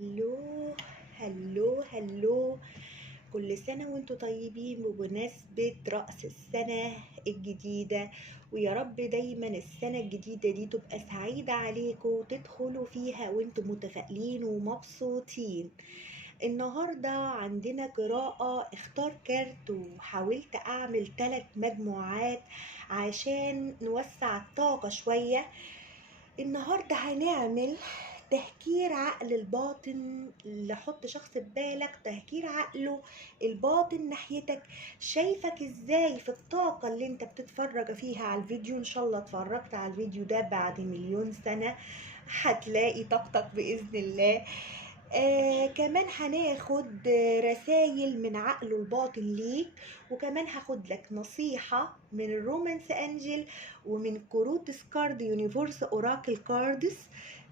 هلو هلو هلو. كل سنة وانتم طيبين بمناسبة رأس السنة الجديدة، ويا رب دايما السنة الجديدة دي تبقى سعيدة عليكم وتدخلوا فيها وانتم متفائلين ومبسوطين. النهاردة عندنا قراءة اختار كارت، وحاولت اعمل 3 مجموعات عشان نوسع الطاقة شوية. النهاردة هنعمل تهكير عقل الباطن. لحط شخص في بالك تهكير عقله الباطن ناحيتك، شايفك ازاي في الطاقة اللي انت بتتفرج فيها على الفيديو. ان شاء الله اتفرجت على الفيديو ده بعد مليون سنة هتلاقي طاقتك بإذن الله. كمان هناخد رسائل من عقله الباطن ليك، وكمان هاخد لك نصيحة من الرومانس انجل ومن كروت سكارد يونيفرس اوراكل كاردز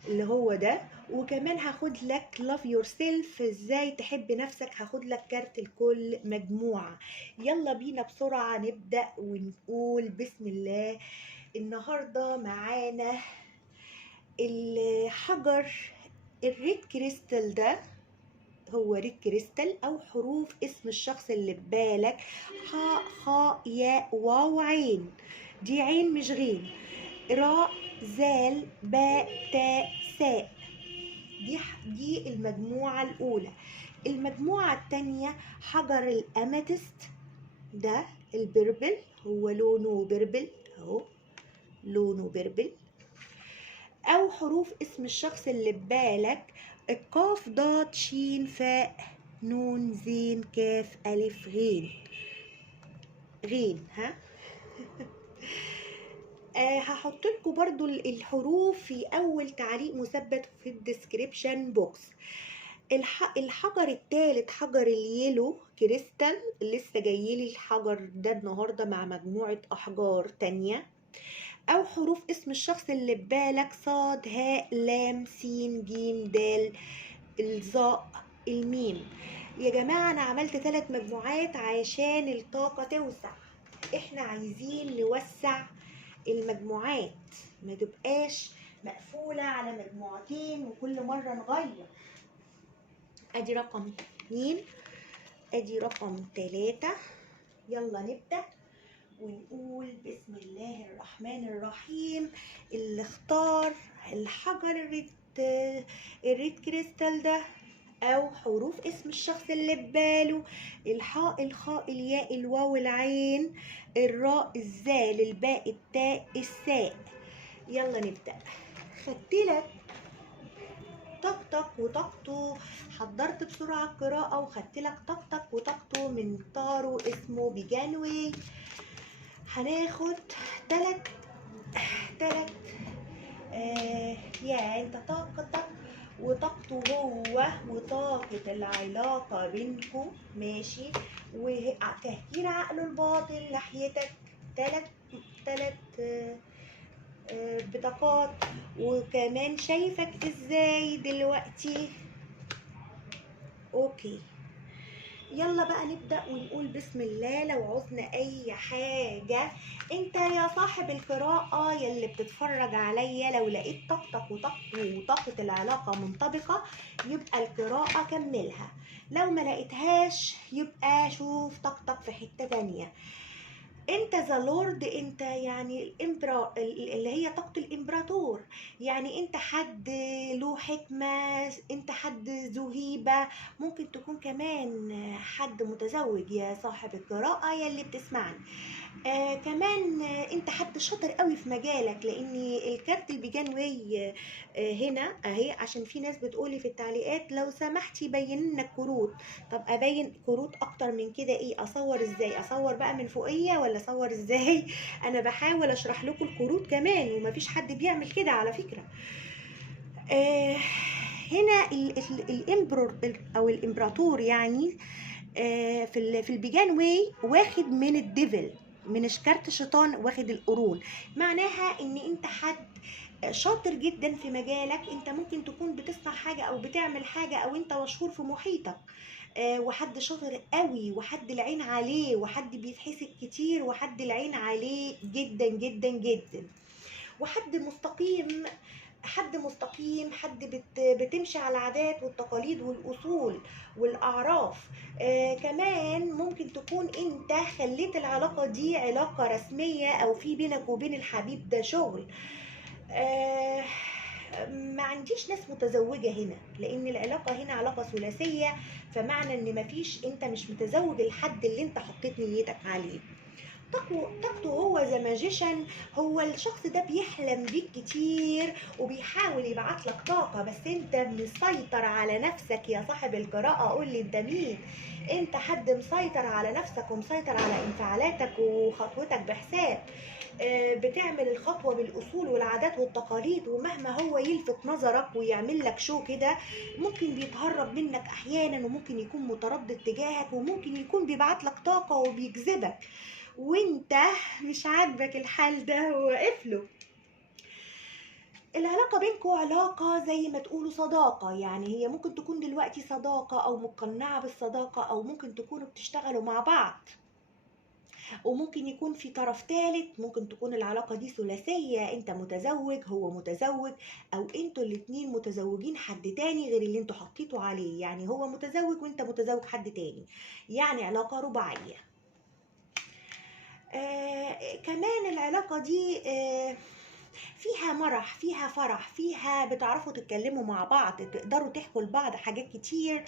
اللي هو ده، وكمان هاخد لك لاف يور سيلف ازاي تحب نفسك. هاخد لك كارت لكل مجموعة. يلا بينا بسرعة نبدأ ونقول بسم الله. النهاردة معانا الحجر الريد كريستال ده، هو ريد كريستال او حروف اسم الشخص اللي في بالك: ح خ ياء واو عين، دي عين مش غين، راء زال باء تاء ساء. دي المجموعة الأولى. المجموعة التانية حجر الأماتست، ده البربل، هو لونه بربل اهو، لونه بربل. أو حروف اسم الشخص اللي ببالك: القاف ضاد شين فاء نون زين كاف ألف غين. غين ها. هحط لكم برضو الحروف في أول تعليق مثبت في الديسكريبشن بوكس. الحجر الثالث حجر اليلو كريستال، لسه جايلي الحجر ده النهارده مع مجموعة أحجار تانية. أو حروف اسم الشخص اللي ببالك: صاد هاء لام سين جيم دال الظاء الميم. يا جماعة أنا عملت 3 مجموعات عشان الطاقة توسع. احنا عايزين نوسع المجموعات، ما تبقاش مقفولة على مجموعتين وكل مرة نغير. ادي رقم 2، ادي رقم 3. يلا نبدأ ونقول بسم الله الرحمن الرحيم. اللي اختار الحجر الريد كريستال ده او حروف اسم الشخص اللي بباله: الحاء الخاء الياء الواو العين الراء الزال الباء التاء الساء. يلا نبدأ. خدتلك طقطق وطقطو، حضرت بسرعة القراءة وخدتلك طقطق وطقطو من طارو اسمه بيجانوي. هناخد تلت يعني انت طاقتك وطاقته هو وطاقة العلاقة بينكم ماشي، وتهكير عقله الباطن ناحيتك. تلت بطاقات، وكمان شايفك ازاي دلوقتي. اوكي يلا بقى نبدأ ونقول بسم الله. لو عوزنا اي حاجة انت يا صاحب القراءة يلي بتتفرج عليا، لو لقيت طاقتك وطاقة العلاقة منطبقة يبقى القراءة كملها، لو ما لقيتهاش يبقى شوف طاقتك في حتة تانية. انت ذا لورد، انت يعني اللي هي طاقة الامبراطور، يعني انت حد له حكمة، انت حد ذو هيبة، ممكن تكون كمان حد متزوج يا صاحب القراءة يلي بتسمعني. كمان انت حد شاطر قوي في مجالك، لان الكارت البيجانوي هنا اهي، عشان في ناس بتقولي في التعليقات لو سمحتي بين لنا الكروت. طب ابين كروت اكتر من كده ايه؟ اصور ازاي؟ اصور بقى من فوقيه ولا اصور ازاي؟ انا بحاول اشرح لكم الكروت كمان، ومفيش حد بيعمل كده على فكره. هنا الامبرور او الامبراطور يعني في البيجانوي واخد من الديفل، من كارت الشيطان، واخد القرون. معناها ان انت حد شاطر جدا في مجالك، انت ممكن تكون بتصنع حاجة او بتعمل حاجة او انت مشهور في محيطك، وحد شاطر قوي وحد العين عليه وحد بيتحسد كتير وحد العين عليه جدا جدا جدا، وحد مستقيم حد مستقيم، حد بتمشي على العادات والتقاليد والأصول والأعراف. كمان ممكن تكون انت خليت العلاقة دي علاقة رسمية، او في بينك وبين الحبيب ده شغل. آه ما عنديش ناس متزوجة هنا، لان العلاقة هنا علاقة ثلاثية، فمعنى ان مفيش، انت مش متزوج الحد اللي انت حطيت نيتك عليه. طاقته هو زي ماجيشن، هو الشخص ده بيحلم بيك كتير وبيحاول يبعت لك طاقة، بس انت مسيطر على نفسك يا صاحب القراءة. قول لي انت مين؟ انت حد مسيطر على نفسك ومسيطر على انفعالاتك وخطوتك بحساب. بتعمل الخطوة بالأصول والعادات والتقاليد، ومهما هو يلفت نظرك ويعمل لك شو كده، ممكن بيتهرب منك أحيانا، وممكن يكون متردد تجاهك، وممكن يكون بيبعت لك طاقة وبيجذبك، وانت مش عاجبك الحال ده وواقف له. العلاقة بينكم علاقة زي ما تقولوا صداقة، يعني هي ممكن تكون دلوقتي صداقة أو مقنعة بالصداقة، أو ممكن تكونوا بتشتغلوا مع بعض، وممكن يكون في طرف ثالث. ممكن تكون العلاقة دي ثلاثية، انت متزوج هو متزوج، او انتوا الاتنين متزوجين حد تاني غير اللي انتوا حطيتوا عليه، يعني هو متزوج وانت متزوج حد تاني، يعني علاقة رباعية. كمان العلاقة دي فيها مرح، فيها فرح، فيها بتعرفوا تتكلموا مع بعض، تقدروا تحكوا لبعض حاجات كتير.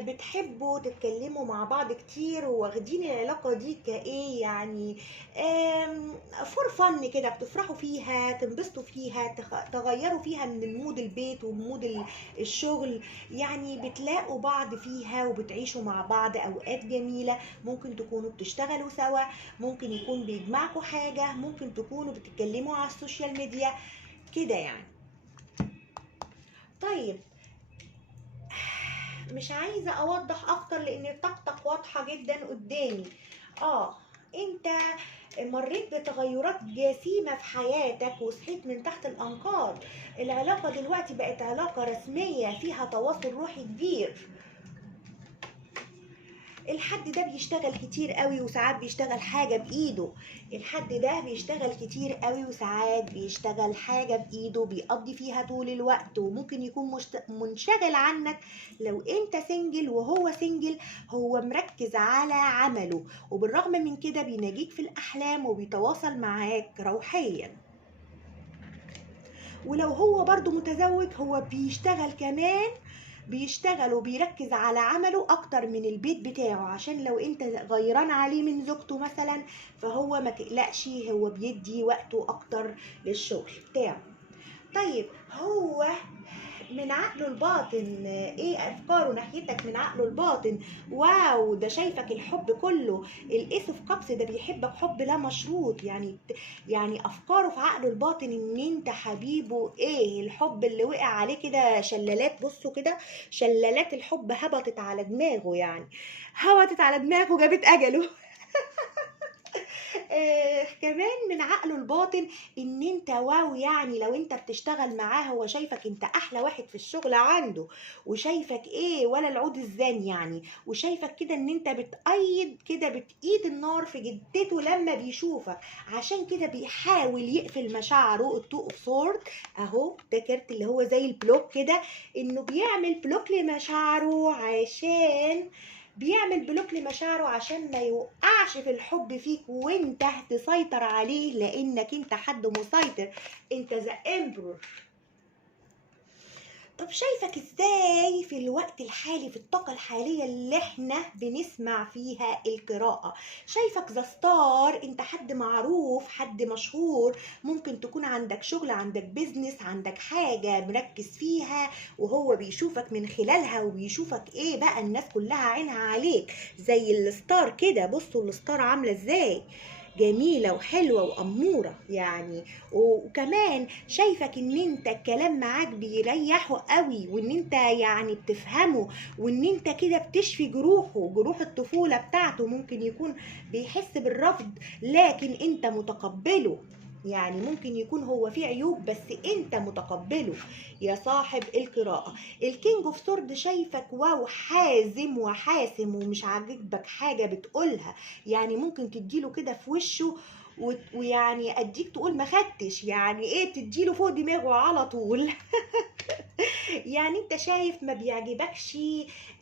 بتحبوا تتكلموا مع بعض كتير، واخدين العلاقة دي كايه يعني، فور فن كده، بتفرحوا فيها، تنبسطوا فيها، تغيروا فيها من المود البيت ومود الشغل، يعني بتلاقوا بعض فيها وبتعيشوا مع بعض اوقات جميلة. ممكن تكونوا بتشتغلوا سوا، ممكن يكون بيجمعكوا حاجة، ممكن تكونوا بتتكلموا على السوشيال ميديا كده يعني. طيب، مش عايزة اوضح اكتر لان طاقتك واضحة جدا قدامي. انت مريت بتغيرات جسيمة في حياتك وصحيت من تحت الانقاض. العلاقة دلوقتي بقت علاقة رسمية فيها تواصل روحي كبير. الحد ده بيشتغل كتير قوي وساعات بيشتغل حاجة بإيده. الحد ده بيشتغل كتير قوي وساعات بيشتغل حاجة بإيده بيقضي فيها طول الوقت، وممكن يكون منشغل عنك. لو انت سنجل وهو سنجل، هو مركز على عمله، وبالرغم من كده بيناجيك في الأحلام وبيتواصل معاك روحيا. ولو هو برضو متزوج، هو بيشتغل كمان، بيشتغل وبيركز على عمله اكتر من البيت بتاعه، عشان لو انت غيران عليه من زوجته مثلا، فهو ما تقلقش، هو بيدي وقته اكتر للشغل بتاعه. طيب، هو من عقله الباطن ايه افكاره ناحيتك من عقله الباطن؟ واو، ده شايفك الحب كله. الايس اوف كابس ده بيحبك حب لا مشروط، يعني افكاره في عقله الباطن ان انت حبيبه. ايه الحب اللي وقع عليه كده شلالات، بصوا كده، شلالات الحب هبطت على دماغه، يعني هبطت على دماغه جابت اجله. كمان من عقله الباطن ان انت واو، يعني لو انت بتشتغل معاه هو شايفك انت احلى واحد في الشغل عنده، وشايفك ايه ولا العود الزان يعني، وشايفك كده ان انت بتأيد كده، بتقيد النار في جدته لما بيشوفك. عشان كده بيحاول يقفل مشاعره. التو اوف سورد اهو، ده كارت اللي هو زي البلوك كده، انه بيعمل بلوك لمشاعره، عشان بيعمل بلوك لمشاعره عشان ما يوقعش في الحب فيك وانت تسيطر عليه، لانك انت حد مسيطر، انت ذا امبرور. طب شايفك ازاي في الوقت الحالي، في الطاقة الحالية اللي احنا بنسمع فيها القراءة؟ شايفك ذا ستار، انت حد معروف، حد مشهور، ممكن تكون عندك شغل، عندك بيزنس، عندك حاجة مركز فيها، وهو بيشوفك من خلالها، وبيشوفك ايه بقى، الناس كلها عينها عليك زي الستار كده. بصوا الستار عاملة ازاي، جميلة وحلوة وأمورة يعني. وكمان شايفك ان انت الكلام معاك بيريحه قوي، وان انت يعني بتفهمه، وان انت كده بتشفي جروحه، جروح الطفولة بتاعته. ممكن يكون بيحس بالرفض لكن انت متقبله، يعني ممكن يكون هو فيه عيوب بس انت متقبله يا صاحب القراءة. الكينج اوف سورد شايفك واو، حازم وحاسم، ومش عاجبك حاجة بتقولها، يعني ممكن تديله كده في وشه ويعني اديك تقول ما خدتش، يعني ايه، تديله فوق دماغه على طول. يعني انت شايف ما بيعجبكش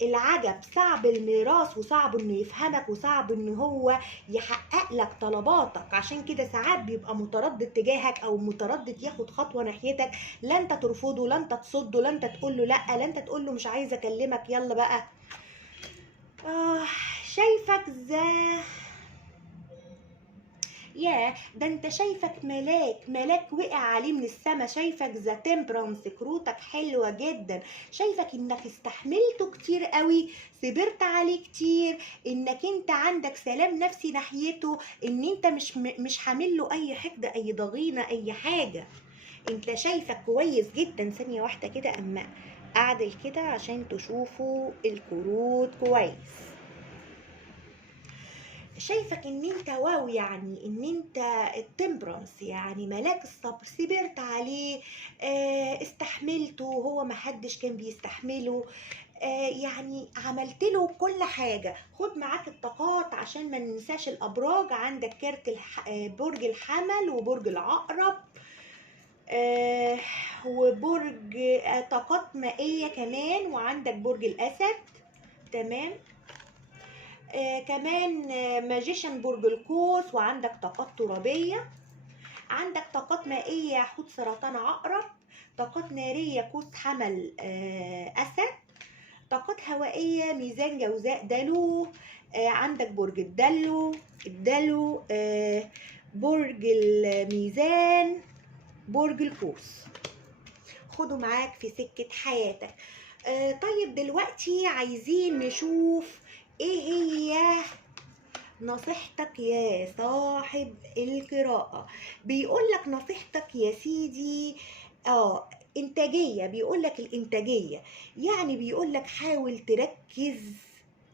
العجب، صعب الميراث وصعب انه يفهمك وصعب ان هو يحقق لك طلباتك، عشان كده ساعات بيبقى متردد تجاهك او متردد ياخد خطوة ناحيتك. لا انت ترفضه، لا انت تصده، لا انت تقول له لا، لا انت تقول له مش عايزه اكلمك يلا بقى. آه شايفك ده انت شايفك ملاك، ملاك وقع عليه من السما. شايفك ذا تمبرانس، كروتك حلوة جدا. شايفك انك استحملته كتير قوي، صبرت عليه كتير، انك انت عندك سلام نفسي ناحيته، ان انت مش حامل له اي حقد، اي ضغينة، اي حاجة. انت شايفك كويس جدا. ثانية واحدة كده اما اعدل كده عشان تشوفوا الكروت كويس. شايفك ان انت واو، يعني ان انت التمبرانس، يعني ملاك الصبر، صبرت عليه، استحملته، هو محدش كان بيستحمله، يعني عملت له كل حاجة. خد معاك الطاقات عشان ما ننساش الابراج. عندك كارت برج الحمل وبرج العقرب، آه وبرج طاقات مائية كمان، وعندك برج الاسد. تمام. كمان ماجيشن برج القوس، وعندك طاقات ترابية. عندك طاقات مائية حوت سرطان عقرب، طاقات نارية قوس حمل أسد، طاقات هوائية ميزان جوزاء دلو. عندك برج الدلو، برج الميزان، برج القوس. خدوا معاك في سكة حياتك. طيب دلوقتي عايزين نشوف ايه هي نصيحتك يا صاحب القراءة. بيقول لك نصيحتك يا سيدي انتاجية. بيقول لك الانتاجية، يعني بيقول لك حاول تركز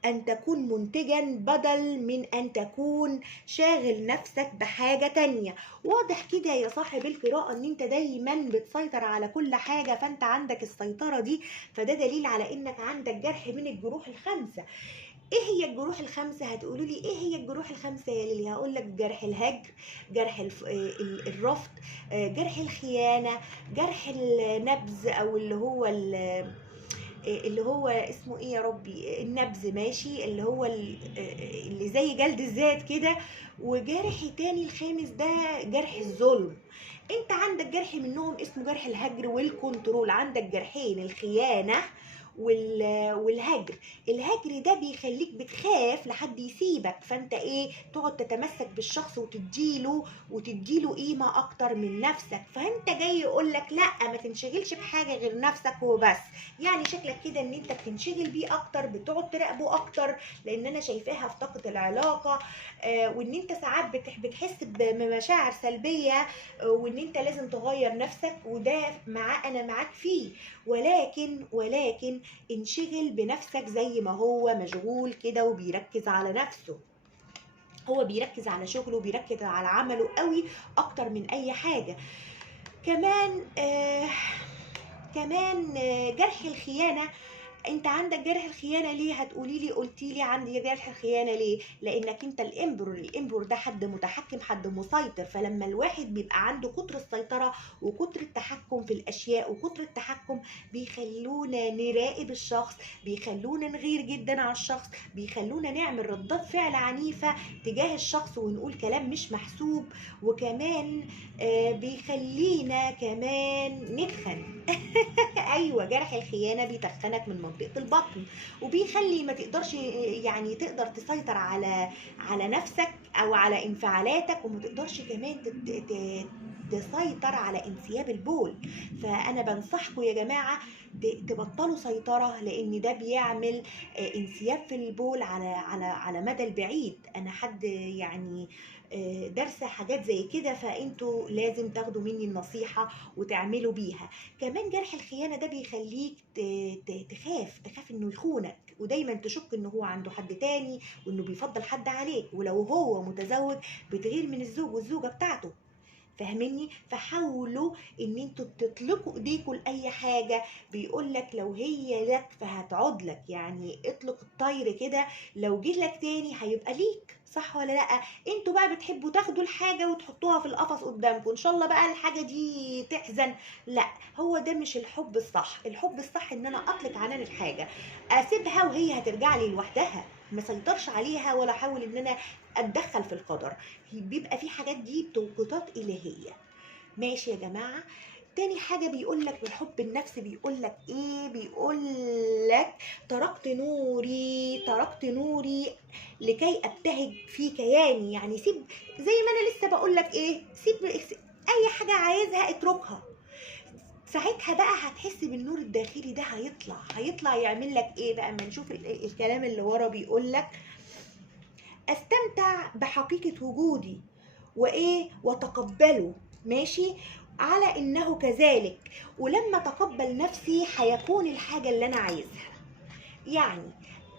أن تكون منتجا بدل من أن تكون شاغل نفسك بحاجة تانية. واضح كده يا صاحب القراءة أن أنت دايما بتسيطر على كل حاجة، فأنت عندك السيطرة دي، فده دليل على أنك عندك جرح من الجروح الخمسة. ايه هي الجروح الخمسه؟ هتقولوا لي ايه هي الجروح الخمسه يا ليلي؟ هقول لك جرح الهجر، جرح الرفض، جرح الخيانه، جرح النبذ، او اللي هو اسمه ايه يا ربي، النبذ، ماشي، اللي هو اللي زي جلد الذات كده. وجرح تاني الخامس ده جرح الظلم. انت عندك جرح منهم اسمه جرح الهجر والكنترول. عندك جرحين، الخيانه والهجر. الهجر ده بيخليك بتخاف لحد يسيبك، فانت ايه، تقعد تتمسك بالشخص وتديله قيمه اكتر من نفسك. فانت جاي يقول لك لا، ما تنشغلش بحاجه غير نفسك وبس. يعني شكلك كده ان انت بتنشغل بيه اكتر، بتقعد تراقبه اكتر، لان انا شايفاها في طاقه العلاقه. وان انت ساعات بتحس بمشاعر سلبيه، وان انت لازم تغير نفسك، وده انا معاك فيه. ولكن انشغل بنفسك زي ما هو مشغول كده وبيركز على نفسه. هو بيركز على شغله وبيركز على عمله قوي اكتر من اي حاجة. كمان جرح الخيانة. انت عندك جرح الخيانه ليه؟ هتقولي لي، قلتي لي عندي جرح الخيانه ليه؟ لانك انت الامبرور ده حد متحكم، حد مسيطر. فلما الواحد بيبقى عنده كتر السيطره وكتر التحكم في الاشياء وكتر التحكم، بيخلونا نراقب الشخص، بيخلونا نغير جدا على الشخص، بيخلونا نعمل ردات فعل عنيفه تجاه الشخص ونقول كلام مش محسوب. وكمان بيخلينا كمان نتخن. ايوه، جرح الخيانه بيتخنك من منطقه البطن، وبيخلي ما تقدرش، يعني تقدر تسيطر على نفسك او على انفعالاتك، وما تقدرش كمان تسيطر على انسياب البول. فانا بنصحكم يا جماعه تبطلوا سيطره، لان ده بيعمل انسياب في البول على مدى البعيد. انا حد يعني دارسه حاجات زي كده، فانتوا لازم تاخدوا مني النصيحه وتعملوا بيها. كمان جرح الخيانه ده بيخليك تخاف انه يخونك، ودايما تشك انه هو عنده حد تاني، وانه بيفضل حد عليك، ولو هو متزوج بتغير من الزوج والزوجه بتاعته. فاهميني؟ فحاولوا ان انتوا تطلقوا ايديكم لاي حاجه. بيقول لك لو هي لك فهتعود لك، يعني اطلق الطير كده، لو جه لك تاني هيبقى ليك. صح ولا لا؟ انتوا بقى بتحبوا تاخدوا الحاجه وتحطوها في القفص قدامكم، ان شاء الله بقى الحاجه دي تحزن. لا، هو ده مش الحب الصح. الحب الصح ان انا اطلق عنان الحاجه، اسيبها وهي هترجع لي لوحدها، ما سيطرش عليها ولا احاول ان انا اتدخل في القدر. بيبقى في حاجات دي توقيتات الهيه. ماشي يا جماعه. تاني حاجة بيقول لك بالحب النفس، بيقول لك ايه؟ بيقول لك تركت نوري، تركت نوري لكي ابتهج في كياني. يعني سيب، زي ما انا لسه بقول لك ايه، سيب اي حاجة عايزها اتركها. ساعتها بقى هتحس بالنور الداخلي ده، هيطلع يعمل لك ايه بقى؟ اما نشوف الكلام اللي ورا. بيقول لك استمتع بحقيقة وجودي وايه وتقبله، ماشي، على انه كذلك، ولما تقبل نفسي هيكون الحاجة اللي انا عايزها. يعني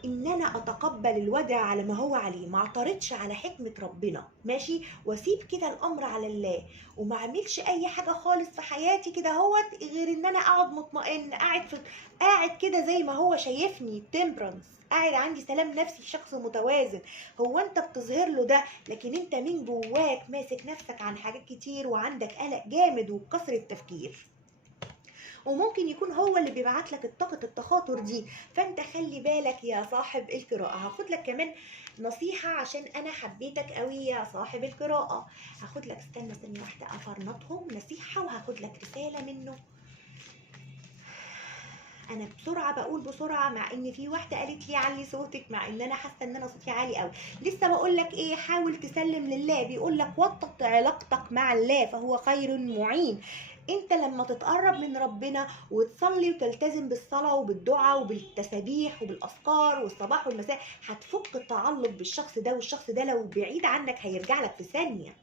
ان انا اتقبل الوضع على ما هو عليه، ما اعترضش على حكمة ربنا، ماشي، واسيب كده الامر على الله، وما اعملش اي حاجة خالص في حياتي كده هوت غير ان انا اقعد مطمئن، قاعد كده زي ما هو شايفني، تمبرنس، قاعد عندي سلام نفسي، شخص متوازن. هو انت بتظهر له ده، لكن انت من جواك ماسك نفسك عن حاجات كتير، وعندك قلق جامد وكسر التفكير، وممكن يكون هو اللي بيبعت لك الطاقة التخاطر دي. فانت خلي بالك يا صاحب القراءة. هاخد لك كمان نصيحة عشان انا حبيتك قوي يا صاحب القراءة. هاخد لك، استنى ثانية واحدة افرنطهم نصيحة، وهاخد لك رسالة منه. انا بسرعه بقول بسرعه، مع ان في واحده قالت لي علي صوتك، مع ان انا حاسه ان انا صوتي عالي قوي. لسه بقول لك ايه، حاول تسلم لله. بيقول لك وطد علاقتك مع الله فهو خير معين. انت لما تتقرب من ربنا وتصلي وتلتزم بالصلاه وبالدعاء وبالتسابيح وبالاذكار والصباح والمساء، هتفك التعلق بالشخص ده، والشخص ده لو بعيد عنك هيرجع لك في ثانيه،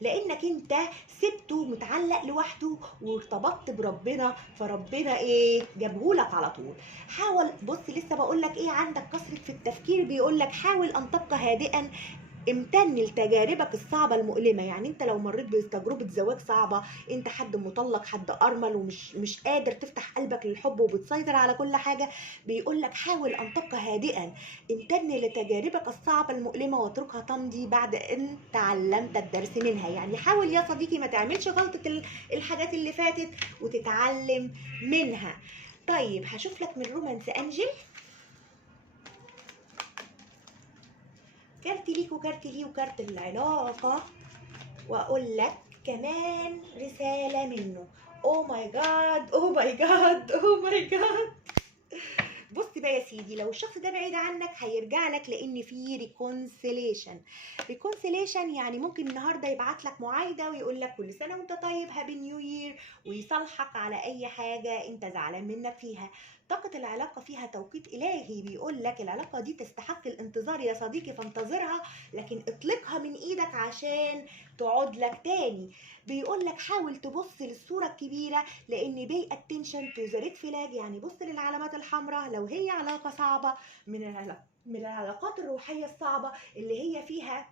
لانك انت سبته متعلق لوحده وارتبطت بربنا، فربنا ايه جابهولك على طول. حاول، بص لسه بقول لك ايه، عندك كثره في التفكير. بيقول لك حاول ان تبقى هادئا، امتن لتجاربك الصعبة المؤلمة. يعني انت لو مريت بتجربة زواج صعبة، انت حد مطلق، حد ارمل، ومش مش قادر تفتح قلبك للحب وبتسيطر على كل حاجة، بيقول لك حاول ان تبقى هادئا، امتن لتجاربك الصعبة المؤلمة واتركها تمضي بعد ان تعلمت الدرس منها. يعني حاول يا صديقي ما تعملش غلطة الحاجات اللي فاتت، وتتعلم منها. طيب هشوف لك من رومانس انجل كارت ليك وكارت ليه وكارت العلاقة، واقول لك كمان رسالة منه. او ماي جاد، او ماي جاد، او ماي جاد. بص بقى يا سيدي، لو الشخص ده بعيد عنك هيرجع لك، لان في ريكونسيليشن. ريكونسيليشن يعني ممكن النهارده يبعت لك معايده ويقول لك كل سنه وانت طيب، هابي نيو يير، ويصالحك على اي حاجه انت زعلان منك فيها. طاقة العلاقة فيها توقيت إلهي. بيقول لك العلاقة دي تستحق الانتظار يا صديقي، فانتظرها، لكن اطلقها من إيدك عشان تعود لك تاني. بيقول لك حاول تبص للصورة الكبيرة، لان بي اتنشن تو ذا ريد فلاج، يعني بص للعلامات الحمراء. لو هي علاقه صعبه، من العلاقات الروحيه الصعبه اللي هي فيها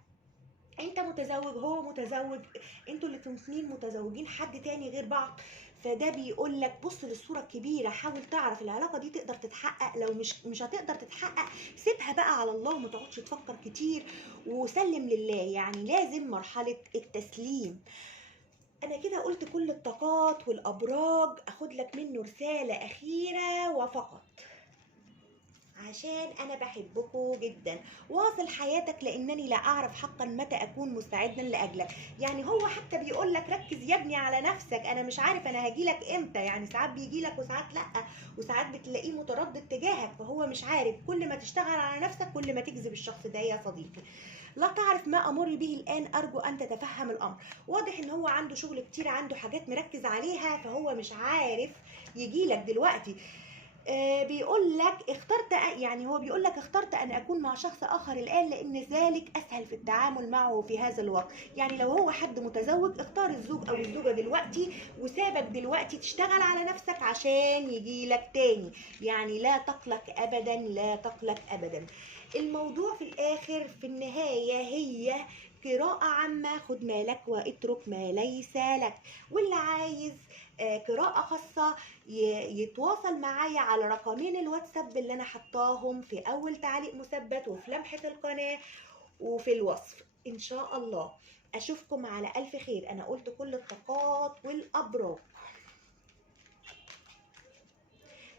انت متزوج هو متزوج، انتوا الاتنين متزوجين حد تاني غير بعض، فده بيقول لك بص للصوره الكبيره. حاول تعرف العلاقه دي تقدر تتحقق، لو مش هتقدر تتحقق سيبها بقى على الله، وما تقعدش تفكر كتير، وسلم لله. يعني لازم مرحله التسليم. انا كده قلت كل الطاقات والابراج. اخد لك منه رسالة اخيرة وفقط، عشان انا بحبكم جدا. واصل حياتك لانني لا اعرف حقا متى اكون مستعدا لاجلك. يعني هو حتى بيقول لك ركز يا ابني على نفسك، انا مش عارف انا هجيلك امتى. يعني ساعات بيجيلك وساعات لا، وساعات بتلاقيه متردد تجاهك، فهو مش عارف. كل ما تشتغل على نفسك كل ما تجذب الشخص ده يا صديقي. لا تعرف ما امر به الان، ارجو ان تتفهم الامر. واضح ان هو عنده شغل كتير، عنده حاجات مركز عليها، فهو مش عارف يجيلك دلوقتي. بيقول لك يعني هو بيقول لك اخترت ان اكون مع شخص اخر الان، لان ذلك اسهل في التعامل معه في هذا الوقت. يعني لو هو حد متزوج، اختار الزوج او الزوجه دلوقتي، وسابك دلوقتي تشتغل على نفسك عشان يجيلك تاني. يعني لا تقلق ابدا، لا تقلق ابدا. الموضوع في الاخر في النهايه هي قراءة عامة، خد ما لك واترك ما ليس لك. واللي عايز قراءة خاصة يتواصل معايا على رقمين الواتساب اللي انا حطاهم في اول تعليق مثبت وفي لمحة القناة، وفي الوصف ان شاء الله. اشوفكم على الف خير. انا قلت كل الطاقات والابراج.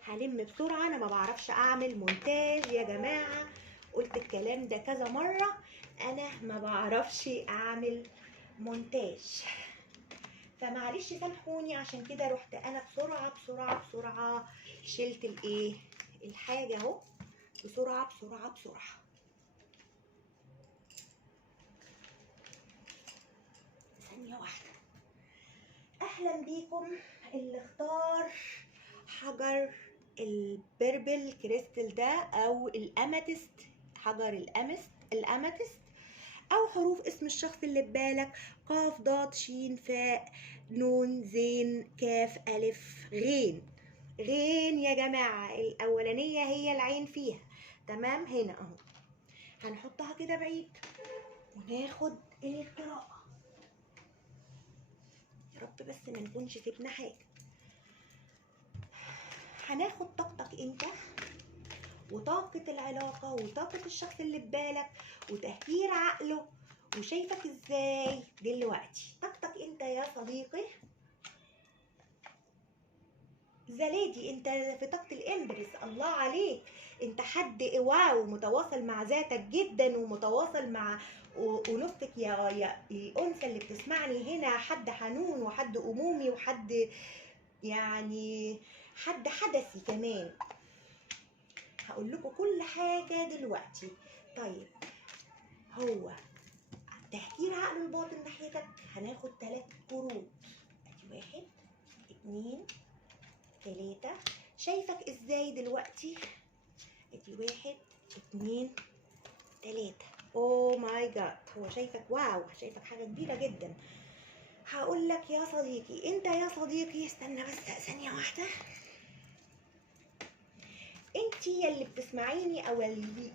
هلم بسرعه، انا ما بعرفش اعمل مونتاج يا جماعه، قلت الكلام ده كذا مره، انا ما بعرفش اعمل مونتاج، فمعلش سامحوني. عشان كده رحت انا بسرعه بسرعه بسرعه شلت الايه الحاجه اهو بسرعه بسرعه بسرعه. ثانيه واحده. اهلا بيكم. اللي اختار حجر البربل كريستال ده او الاماتيست، حجر الاماتيست، او حروف اسم الشخص اللي ببالك: قاف ضاد شين فاء نون زين كاف الف غين. غين يا جماعه، الاولانيه هي العين فيها، تمام. هنا اهو هنحطها كده بعيد وناخد القراءه. يا رب بس ما نكونش سيبنا حاجه. هناخد طاقتك انت وطاقة العلاقة وطاقة الشخص اللي ببالك وتهكير عقله وشايفك ازاي دلوقتي. طاقتك انت يا صديقي زليدي، انت في طاقة الامبرس. الله عليك، انت حد واو، متواصل مع ذاتك جدا ومتواصل مع انوثتك يا الانثى اللي بتسمعني هنا. حد حنون وحد امومي وحد يعني حد حدثي كمان. هقول لكم كل حاجة دلوقتي. طيب، هو تهكير عقل الباطن ناحيتك هناخد 3 كروت. ادي 1 2 3. شايفك ازاي دلوقتي؟ ادي 1 2 3. اوه ماي جاد، هو شايفك واو، شايفك حاجة كبيرة جدا. هقول لك يا صديقي، انت يا صديقي استنى بس ثانية واحدة. انت يلي بتسمعيني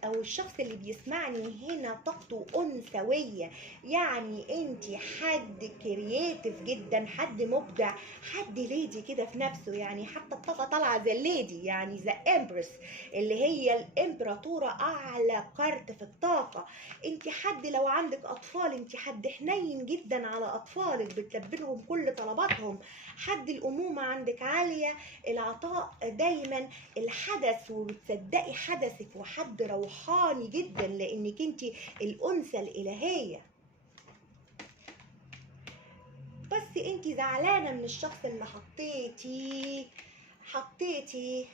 او الشخص اللي بيسمعني هنا طاقته انثويه، يعني انت حد كرييتيف جدا، حد مبدع، حد ليدي كده في نفسه، يعني حتى الطاقه طالعه زي الليدي، يعني زي امبرس اللي هي الامبراطوره، اعلى كارت في الطاقه. انت حد لو عندك اطفال، انت حد حنين جدا على اطفالك، بتلبي لهم كل طلباتهم. حد الامومه عندك عاليه، العطاء دايما، الحدث وبتصدقي حدثك، وحد روحاني جدا لانك انت الانثى الالهيه. بس انت زعلانه من الشخص اللي حطيتي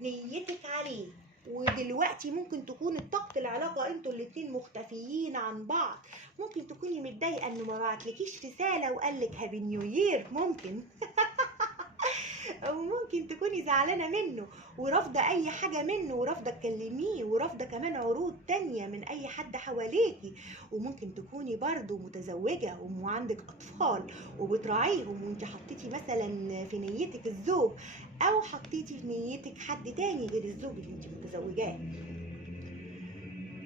نيتك عليه، ودلوقتي ممكن تكون طاقة العلاقة انتوا الاتنين مختفيين عن بعض. ممكن تكوني متضايقة انه ما بعتلكيش رسالة وقالك هابي نيو يير، ممكن او ممكن تكوني زعلانه منه ورافضه اي حاجه منه، ورافضه تكلميه، ورافضه كمان عروض تانية من اي حد حواليكي. وممكن تكوني برضو متزوجه وعندك اطفال وبتراعيهم، وانت حطيتي مثلا في نيتك الزوج، او حطيتي في نيتك حد تاني غير الزوج اللي انت متزوجاه.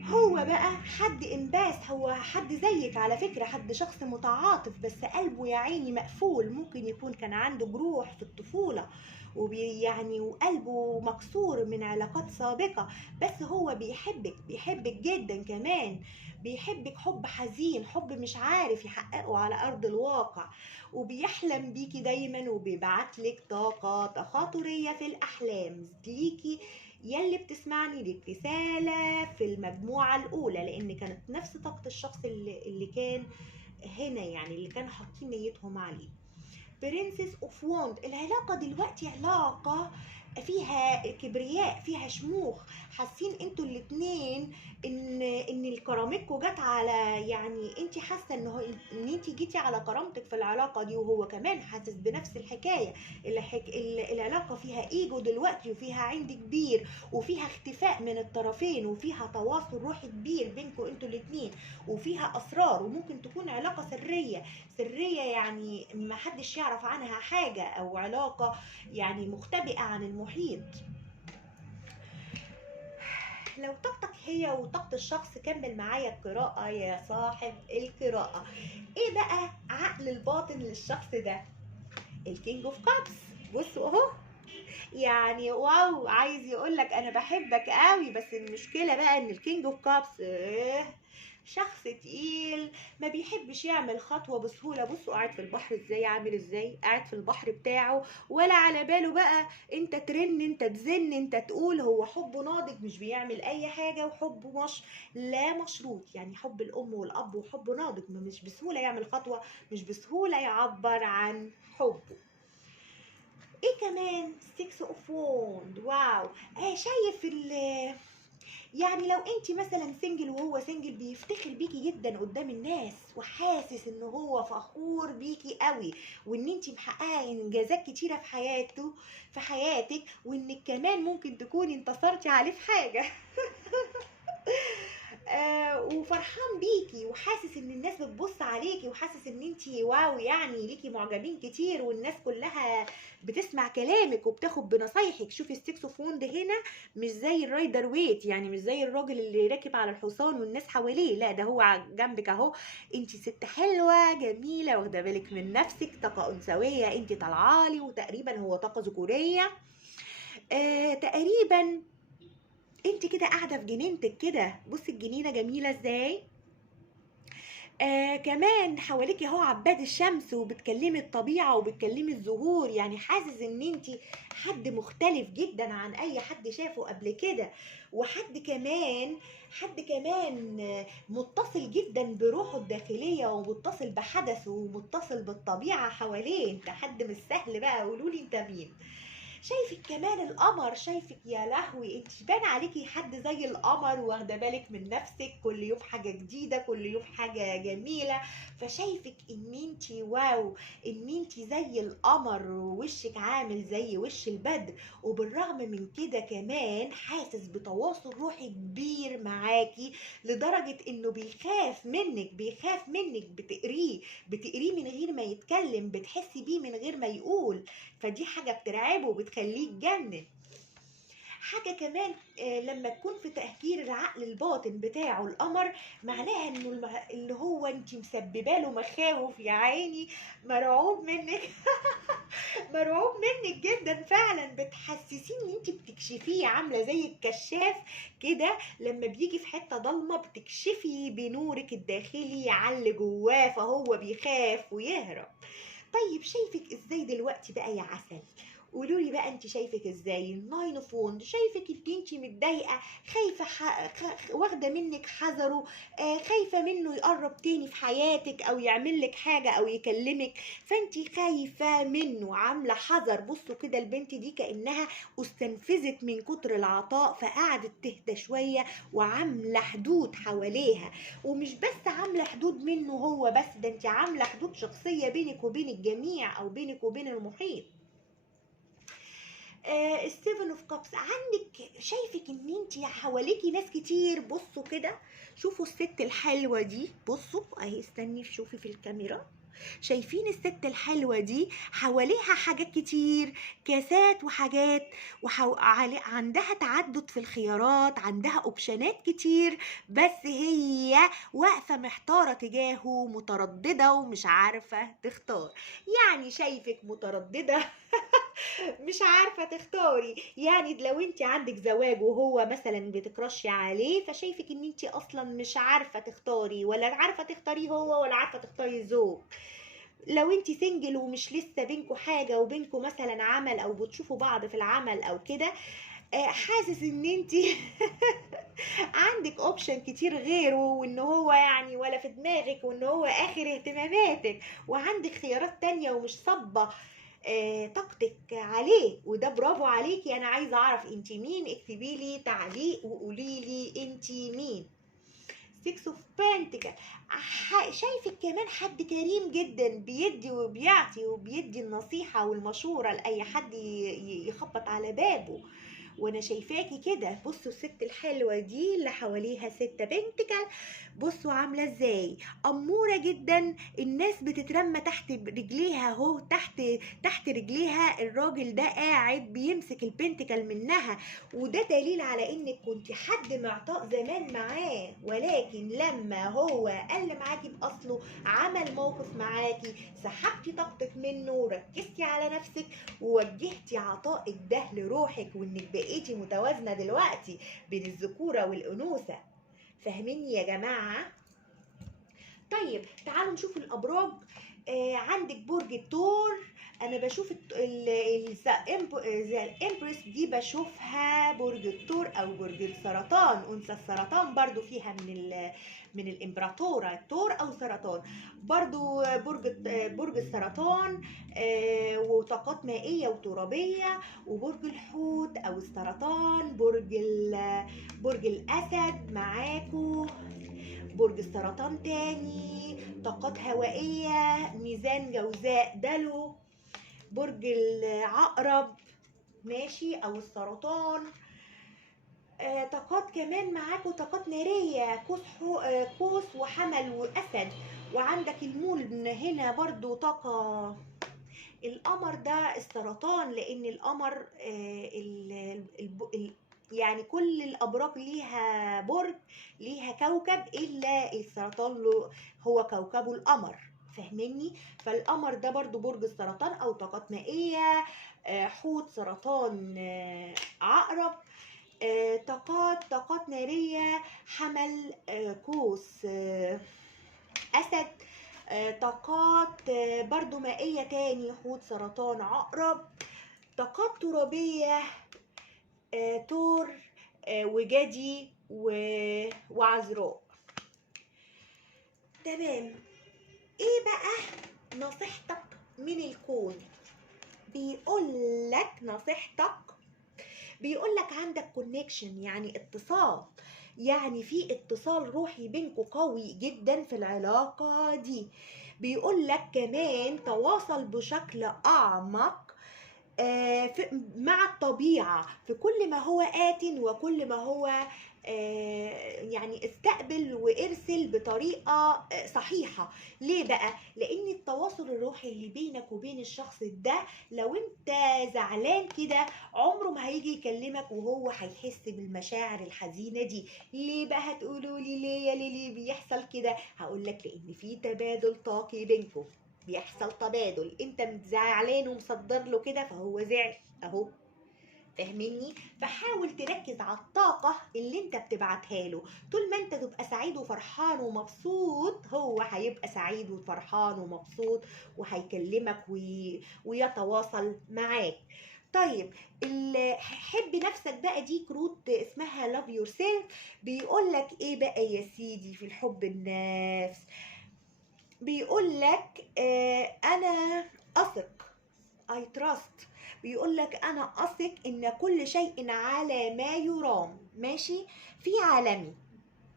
هو بقى حد انباس، هو حد زيك على فكرة، حد شخص متعاطف بس قلبه يا عيني مقفول. ممكن يكون كان عنده جروح في الطفولة يعني وقلبه مكسور من علاقات سابقة، بس هو بيحبك جدا كمان، بيحبك حب حزين، حب مش عارف يحققه على أرض الواقع، وبيحلم بيكي دايما، وبيبعتلك طاقة تخاطرية في الأحلام ليكي يلي بتسمعني. لك رسالة في المجموعة الأولى، لأن كانت نفس طاقة الشخص اللي كان هنا، يعني اللي كانوا حاطين نيتهم عليه. برنسس اوف ووند، العلاقة دلوقتي علاقة فيها كبرياء، فيها شموخ، حاسين انتوا الاتنين ان كرامتكم جت على، يعني انت حاسه ان انت جيتي على كرامتك في العلاقه دي، وهو كمان حاسس بنفس الحكايه. العلاقه فيها ايجو دلوقتي، وفيها عند كبير، وفيها اختفاء من الطرفين، وفيها تواصل روحي كبير بينكم انتوا الاتنين، وفيها اسرار، وممكن تكون علاقه سريه يعني ما حدش يعرف عنها حاجه، او علاقه يعني مختبئه عن المحيط. لو طاقتك هي وطاقة الشخص، كمل معايا القراءة يا صاحب القراءة. ايه بقى عقل الباطن للشخص ده؟ الكينج اوف كابس. بصوا اهو، يعني واو، عايز يقولك انا بحبك قوي، بس المشكلة بقى ان الكينج اوف كابس شخص تقيل ما بيحبش يعمل خطوة بسهولة. بصوا قاعد في البحر ازاي، عامل ازاي، قاعد في البحر بتاعه، ولا على باله بقى انت ترن، انت تزن، انت تقول. هو حبه ناضج، مش بيعمل اي حاجة، وحبه مش لا مشروط. يعني حب الام والاب وحبه ناضج، مش بسهولة يعمل خطوة، مش بسهولة يعبر عن حبه. ايه كمان؟ 6 اوف ووند. واو. شايف يعني لو انت مثلا سنجل وهو سنجل، بيفتخر بيكي جدا قدام الناس، وحاسس ان هو فخور بيكي قوي، وان انت محققه انجازات كتيره في حياته، في حياتك، وانك كمان ممكن تكوني انتصرتي عليه في حاجه. وفرحان بيكي، وحاسس ان الناس بتبص عليكي، وحاسس ان انتي واو، يعني ليكي معجبين كتير، والناس كلها بتسمع كلامك وبتاخد بنصايحك. شوفي السكس اوف ووند هنا مش زي الرايدر ويت، يعني مش زي الراجل اللي راكب على الحصان والناس حواليه، لا ده هو جنبك اهو. انتي ست حلوه جميله، واخده بالك من نفسك، طاقه انثويه انتي طالعالي، وتقريبا هو طاقه ذكوريه. تقريبا انت كده قاعده في جنينتك كده. بصي الجنينه جميله ازاي. كمان حواليكي اهو عباد الشمس، وبتكلمي الطبيعه وبتكلمي الزهور، يعني حاسس ان انت حد مختلف جدا عن اي حد شافه قبل كده. وحد كمان، حد كمان متصل جدا بروحه الداخليه، ومتصل بحدثه، ومتصل بالطبيعه حواليه. انت حد مش سهل بقى، قولولي انت مين. شايفك كمان القمر، شايفك يا لهوي، انت بان عليكي حد زي القمر، واخده بالك من نفسك، كل يوم حاجه جديده، كل يوم حاجه جميله. فشايفك ان انت واو، ان انت زي القمر، ووشك عامل زي وش البدر. وبالرغم من كده كمان حاسس بتواصل روحي كبير معاكي، لدرجه انه بيخاف منك، بيخاف منك، بتقريه من غير ما يتكلم، بتحسي بيه من غير ما يقول. فدي حاجة بترعبه وبتخليه يتجنن. حاجة كمان لما تكون في تفكير العقل الباطن بتاعه القمر، معناها انه اللي هو انت مسببه له مخاوف يا عيني، مرعوب منك. مرعوب منك جدا فعلا، بتحسسيه ان انت بتكشفيه، عامله زي الكشاف كده لما بيجي في حته ضلمه، بتكشفي بنورك الداخلي على اللي جواه، فهو بيخاف ويهرب. طيب شايفك ازاي دلوقتي بقى يا عسل؟ قولوا لي بقى انت شايفك ازاي؟ الناين اوف ووند، شايفك ان انت متضايقه، خايفه، واخده منك حذره، خايفه منه يقرب تاني في حياتك، او يعمل لك حاجه، او يكلمك، فانت خايفه منه، عامله حذر. بصوا كده البنت دي كانها استنفذت من كتر العطاء، فقعدت تهدى شويه، وعامله حدود حواليها. ومش بس عامله حدود منه هو بس، ده انت عامله حدود شخصيه بينك وبين الجميع، او بينك وبين المحيط. السيفن اوف كابس عندك، شايفك ان انت حواليكي ناس كتير. بصوا كده، شوفوا الست الحلوه دي، بصوا اهي، استني شوفي في الكاميرا. شايفين الست الحلوة دي حواليها حاجات كتير، كاسات وحاجات، عندها تعدد في الخيارات، عندها اوبشنات كتير، بس هي واقفة محتارة تجاهه، مترددة ومش عارفة تختار. يعني شايفك مترددة، مش عارفة تختاري. يعني لو انت عندك زواج وهو مثلا بتكرشي عليه، فشايفك ان انت اصلا مش عارفة تختاري، ولا عارفة تختاريه هو، ولا عارفة تختاري الزوج. لو انت سنجل ومش لسه بينكوا حاجة، وبينكوا مثلا عمل، او بتشوفوا بعض في العمل او كده، حاسس ان انت عندك اوبشن كتير غيره، وان هو يعني ولا في دماغك، وان هو اخر اهتماماتك، وعندك خيارات تانية ومش صبة طاقتك عليه. وده برافو عليكي. انا عايزه اعرف انت مين، اكتبي لي تعليق وقولي لي انت مين. 6 اوف بنتكل، شايفك كمان حد كريم جدا، بيدي وبيعطي، وبيدي النصيحة والمشورة لأي حد يخبط على بابه. وانا شايفاكي كده. بصوا الست الحلوة دي اللي حواليها 6 بنتكل، بصوا عاملة ازاي، أمورة جدا، الناس بتترمى تحت رجليها اهو، تحت رجليها. الراجل ده قاعد بيمسك البنتكل منها، وده دليل على انك كنت حد معطاء زمان معاه، ولكن لما هو قل معاكي باصله، عمل موقف معاكي، سحبتي طاقتك منه، وركزتي على نفسك، ووجهتي عطائك ده لروحك، وانك بقيتي متوازنه دلوقتي بين الذكوره والانوثه. فاهميني يا جماعه؟ طيب تعالوا نشوف الابراج. عندك برج الثور. انا بشوف ذا الامبرس دي بشوفها برج الثور او برج السرطان. انثى السرطان برضو فيها من الامبراطوره الثور او سرطان. برضو برج السرطان وطاقات مائيه وترابيه. وبرج الحوت او السرطان برج الاسد معاكو. برج السرطان تاني طاقات هوائية، ميزان جوزاء دلو. برج العقرب ماشي او السرطان. طاقات كمان معاكوا طاقات نارية، قوس وحمل واسد. وعندك المول هنا برضو طاقة القمر ده السرطان، لان القمر يعني كل الابراج ليها برج ليها كوكب الا السرطان هو كوكبه القمر، فاهميني؟ فالقمر ده برضو برج السرطان او طاقات مائيه. حوت سرطان عقرب. طاقات ناريه حمل قوس اسد. طاقات برضو مائيه تاني حوت سرطان عقرب. طاقات ترابيه تور وجدي وعذراء. تمام. ايه بقى نصيحتك من الكون؟ بيقولك نصيحتك، بيقولك عندك كونكشن يعني اتصال، يعني في اتصال روحي بينكوا قوي جدا في العلاقة دي. بيقولك كمان تواصل بشكل أعمق مع الطبيعة في كل ما هو آت وكل ما هو يعني استقبل وارسل بطريقة صحيحة. ليه بقى؟ لان التواصل الروحي اللي بينك وبين الشخص ده لو انت زعلان كده عمره ما هيجي يكلمك وهو هيحس بالمشاعر الحزينة دي. ليه بقى هتقولوا لي ليه يا ليه بيحصل كده؟ هقول لك لان في تبادل طاقي بينكم، بيحصل تبادل، انت زعلان ومصدر له كده فهو زعل اهو، فاهميني؟ فحاول تركز على الطاقة اللي انت بتبعتها له. طول ما انت تبقى سعيد وفرحان ومبسوط هو هيبقى سعيد وفرحان ومبسوط وهيكلمك ويتواصل معاك. طيب حب نفسك بقى دي كروت اسمها love yourself. بيقول لك ايه بقى يا سيدي في الحب النفس؟ بيقول لك انا اثق I trust. بيقول لك انا اثق ان كل شيء على ما يرام، ماشي في عالمي.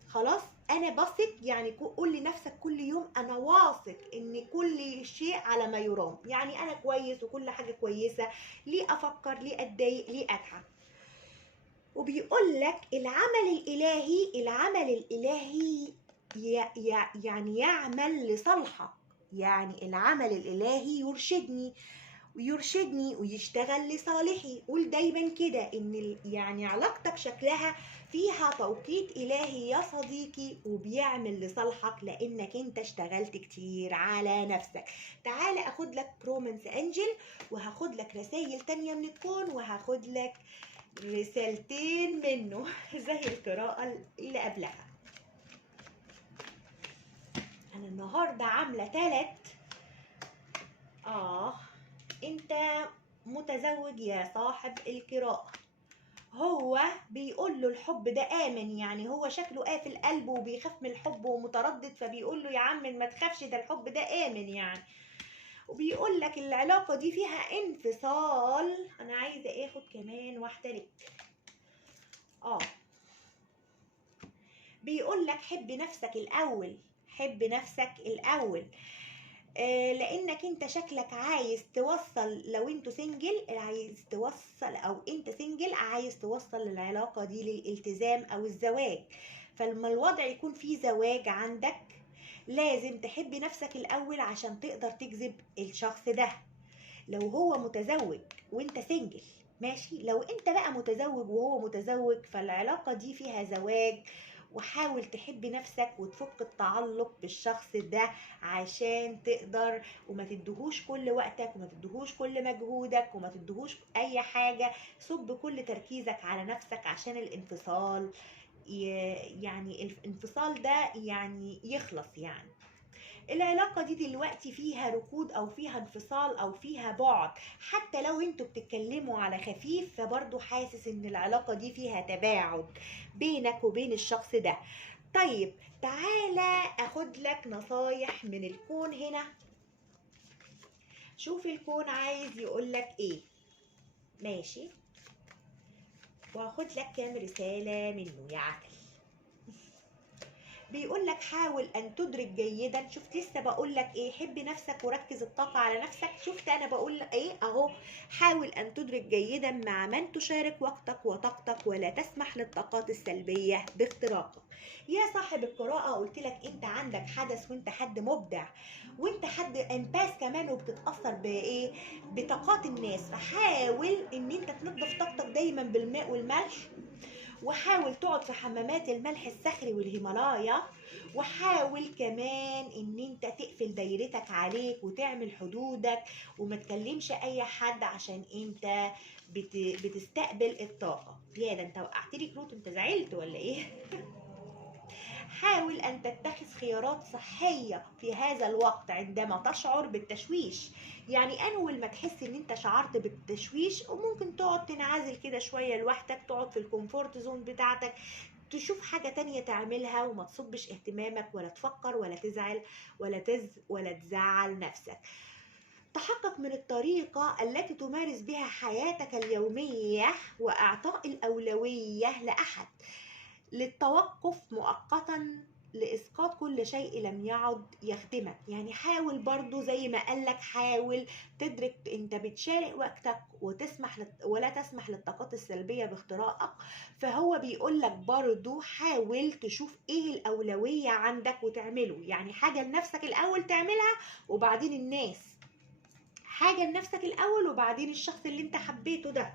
خلاص انا بثق يعني قول لنفسك كل يوم انا واثق ان كل شيء على ما يرام، يعني انا كويس وكل حاجه كويسه. ليه افكر؟ ليه اتضايق؟ ليه اتعب؟ وبيقول لك العمل الالهي يعني يعمل لصالحك. يعني العمل الالهي يرشدني ويشتغل لصالحي. قول دايما كده ان يعني علاقتك شكلها فيها توقيت الهي يا صديقي وبيعمل لصالحك لانك انت اشتغلت كتير على نفسك. تعال اخد لك برومنس انجل وهاخد لك رسائل تانية من الكون وهاخد لك رسالتين منه زي القراءة اللي قبلها. انا النهاردة عاملة 3. انت متزوج يا صاحب القراءة. هو بيقول له الحب ده آمن، يعني هو شكله قافل قلبه وبيخاف من الحب ومتردد، فبيقول له يا عم ما تخافش ده الحب ده آمن يعني. وبيقول لك العلاقة دي فيها انفصال. انا عايزة اخد كمان واحدة لك. بيقول لك حب نفسك الأول، حب نفسك الأول. لانك انت شكلك عايز توصل، لو انتوا سنجل عايز توصل او انت سنجل عايز توصل للعلاقة دي للالتزام او الزواج. فلما الوضع يكون فيه زواج عندك لازم تحب نفسك الاول عشان تقدر تجذب الشخص ده. لو هو متزوج وانت سنجل ماشي، لو انت بقى متزوج وهو متزوج فالعلاقة دي فيها زواج. وحاول تحب نفسك وتفك التعلق بالشخص ده عشان تقدر، وما تدهوش كل وقتك وما تدهوش كل مجهودك وما تدهوش اي حاجة. صب كل تركيزك على نفسك عشان الانفصال يعني الانفصال ده يعني يخلص يعني. العلاقة دي دلوقتي فيها ركود او فيها انفصال او فيها بعد، حتى لو انتوا بتتكلموا على خفيف فبرضه حاسس ان العلاقة دي فيها تباعد بينك وبين الشخص ده. طيب تعالى اخد لك نصايح من الكون هنا. شوف الكون عايز يقول لك ايه. ماشي، وهاخد لك كام رسالة منه يا عسل. بيقول لك حاول ان تدرك جيدا. شفت لسه بقول لك ايه؟ حب نفسك وركز الطاقه على نفسك. شفت انا بقول لك ايه اهو؟ حاول ان تدرك جيدا مع من تشارك وقتك وطاقتك، ولا تسمح للطاقات السلبيه باختراقك. يا صاحب القراءه، قلت لك انت عندك حدث وانت حد مبدع وانت حد انباس كمان، وبتتاثر بايه؟ بطاقات الناس. فحاول ان انت تنظف طاقتك دايما بالماء والملح، وحاول تقعد في حمامات الملح الصخري والهيمالايا، وحاول كمان ان انت تقفل دايرتك عليك وتعمل حدودك وما تكلمش اي حد، عشان انت بتستقبل الطاقة. يا ده انت وقعت لي كروت، انت زعلت ولا ايه؟ حاول أن تتخذ خيارات صحية في هذا الوقت عندما تشعر بالتشويش. يعني أول ما تحس إن أنت شعرت بالتشويش، وممكن تقعد تنعزل كده شوية لوحدك، تقعد في الكومفورت زون بتاعتك، تشوف حاجة تانية تعملها، وما تصبش اهتمامك ولا تفكر ولا تزعل ولا تزعل نفسك. تحقق من الطريقة التي تمارس بها حياتك اليومية، وإعطاء الأولوية لأحد، للتوقف مؤقتا، لإسقاط كل شيء لم يعد يخدمك. يعني حاول برضو زي ما قالك، حاول تدرك انت بتشارك وقتك ولا تسمح للطاقات السلبية باختراقك. فهو بيقولك برضو حاول تشوف ايه الأولوية عندك وتعمله. يعني حاجة لنفسك الأول تعملها، وبعدين الناس. حاجة لنفسك الأول وبعدين الشخص اللي انت حبيته ده.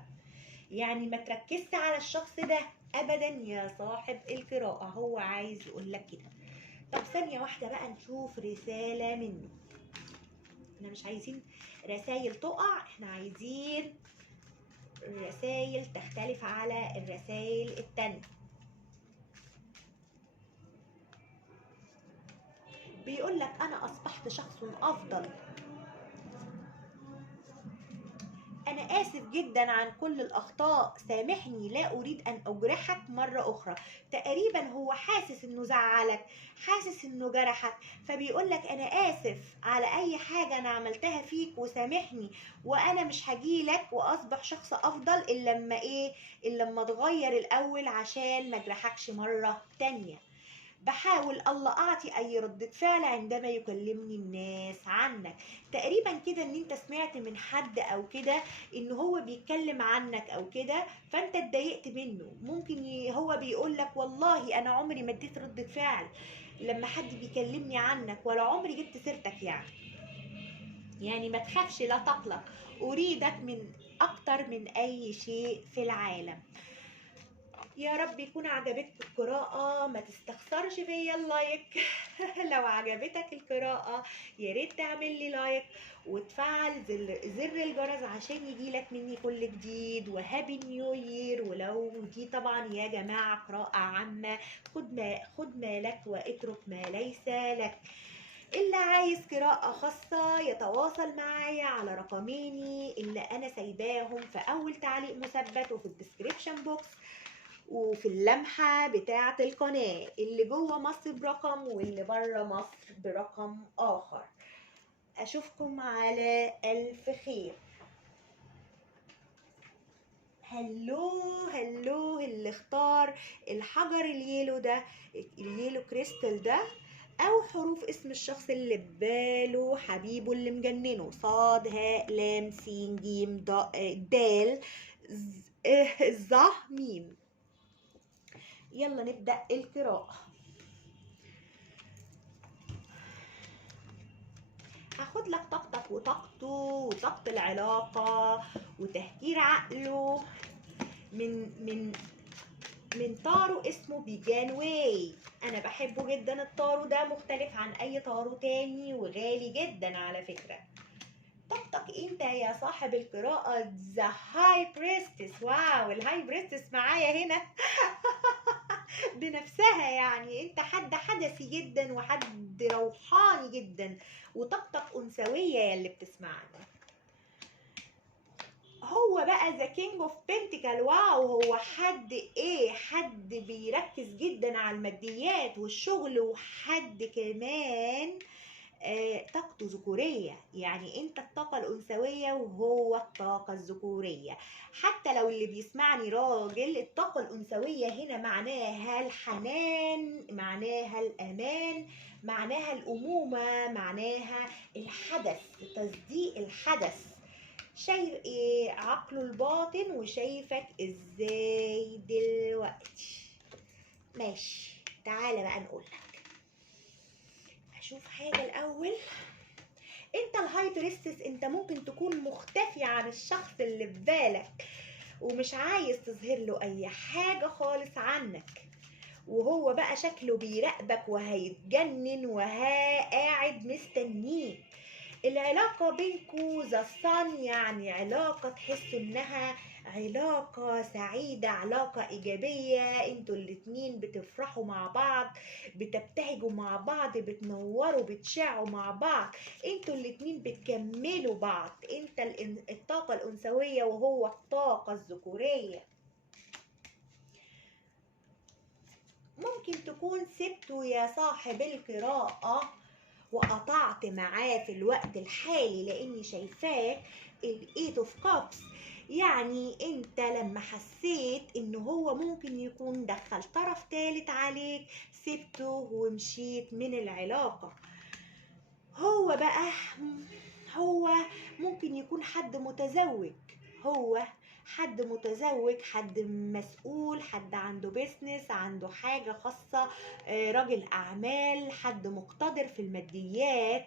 يعني ما تركزش على الشخص ده ابدا يا صاحب القراءة، هو عايز يقول لك كده. طب ثانية واحدة بقى نشوف رسالة منه. احنا مش عايزين رسائل تقع، احنا عايزين رسائل تختلف على الرسائل التانية. بيقول لك انا اصبحت شخص افضل، أنا آسف جدا عن كل الأخطاء، سامحني، لا أريد أن أجرحك مرة أخرى. تقريبا هو حاسس إنه زعلك، حاسس إنه جرحك، فبيقولك أنا آسف على أي حاجة أنا عملتها فيك، وسامحني، وأنا مش هجيلك وأصبح شخص أفضل إلا لما إيه؟ إلا لما أتغير الأول عشان ما أجرحكش مرة تانية. بحاول الله أعطي أي ردة فعل عندما يكلمني الناس عنك. تقريبا كده إن أنت سمعت من حد أو كده إن هو بيتكلم عنك أو كده، فأنت اتضايقت منه. ممكن هو بيقول لك والله أنا عمري ما اديت ردة فعل لما حد بيكلمني عنك، ولا عمري جبت سيرتك. يعني ما تخافش، لا تقلق، أريدك من أكتر من أي شيء في العالم. يا رب يكون عجبتك القراءة، ما تستخسرش فيا اللايك. لو عجبتك القراءة يا ريت تعمل لي لايك وتفعل زر الجرس عشان يجيلك مني كل جديد. وهابي نيو يير. ولو دي طبعا يا جماعة قراءة عامة، خد ما لك واترك ما ليس لك. اللي عايز قراءة خاصة يتواصل معايا على رقميني اللي أنا سايباهم في أول تعليق مثبت، وفي الديسكريبشن بوكس، وفي اللمحة بتاعة القناة. اللي جوه مصر برقم، واللي بره مصر برقم آخر. أشوفكم على ألف خير. هلو اللي اختار الحجر اليلو ده، اليلو كريستال ده، او حروف اسم الشخص اللي بباله حبيبه اللي مجننه: صاد هاء لام سين جيم دال ظ ميم. يلا نبدأ القراءة. هاخد لك طاقتك وطاقته وطاقة العلاقة وتهكير عقله من طارو اسمه بيجان واي. انا بحبه جدا الطارو ده، مختلف عن اي طارو تاني وغالي جدا على فكرة. طاقتك انت يا صاحب القراءة ذا هاي بريستس. واو، الهاي بريستس معايا هنا. بنفسها، يعني انت حد حدثي جدا وحد روحاني جدا وطاقتك انثويه يا اللي بتسمعني. هو بقى ذا كينج اوف بنتيكل، واو، هو حد ايه؟ حد بيركز جدا على الماديات والشغل، وحد كمان طاقته ذكورية. يعني انت الطاقة الأنثوية وهو الطاقة الذكورية. حتى لو اللي بيسمعني راجل، الطاقة الأنثوية هنا معناها الحنان، معناها الأمان، معناها الأمومة، معناها الحدث، تصديق الحدث. شايف ايه؟ عقله الباطن وشايفك ازاي دلوقتي. ماشي، تعالى بقى نقولك. اشوف حاجة الأول. انت الهاي بريستس، انت ممكن تكون مختفي عن الشخص اللي في بالك ومش عايز تظهر له اي حاجة خالص عنك، وهو بقى شكله بيراقبك وهيتجنن وقاعد مستنيك. العلاقة بينكو ذا صن، يعني علاقة تحسوا انها علاقة سعيدة، علاقة ايجابية، انتوا الاتنين بتفرحوا مع بعض، بتبتهجوا مع بعض، بتنوروا، بتشعوا مع بعض، انتوا الاتنين بتكملوا بعض. انت الطاقة الانثوية وهو الطاقة الذكورية. ممكن تكون سبته يا صاحب القراءة وقطعت معاه في الوقت الحالي، لاني شايفاك الايت اوف كابس. يعني انت لما حسيت ان هو ممكن يكون دخل طرف ثالث عليك، سبته ومشيت من العلاقة. هو بقى هو ممكن يكون حد متزوج، هو حد متزوج، حد مسؤول، حد عنده بيزنس، عنده حاجة خاصة، راجل أعمال، حد مقتدر في الماديات.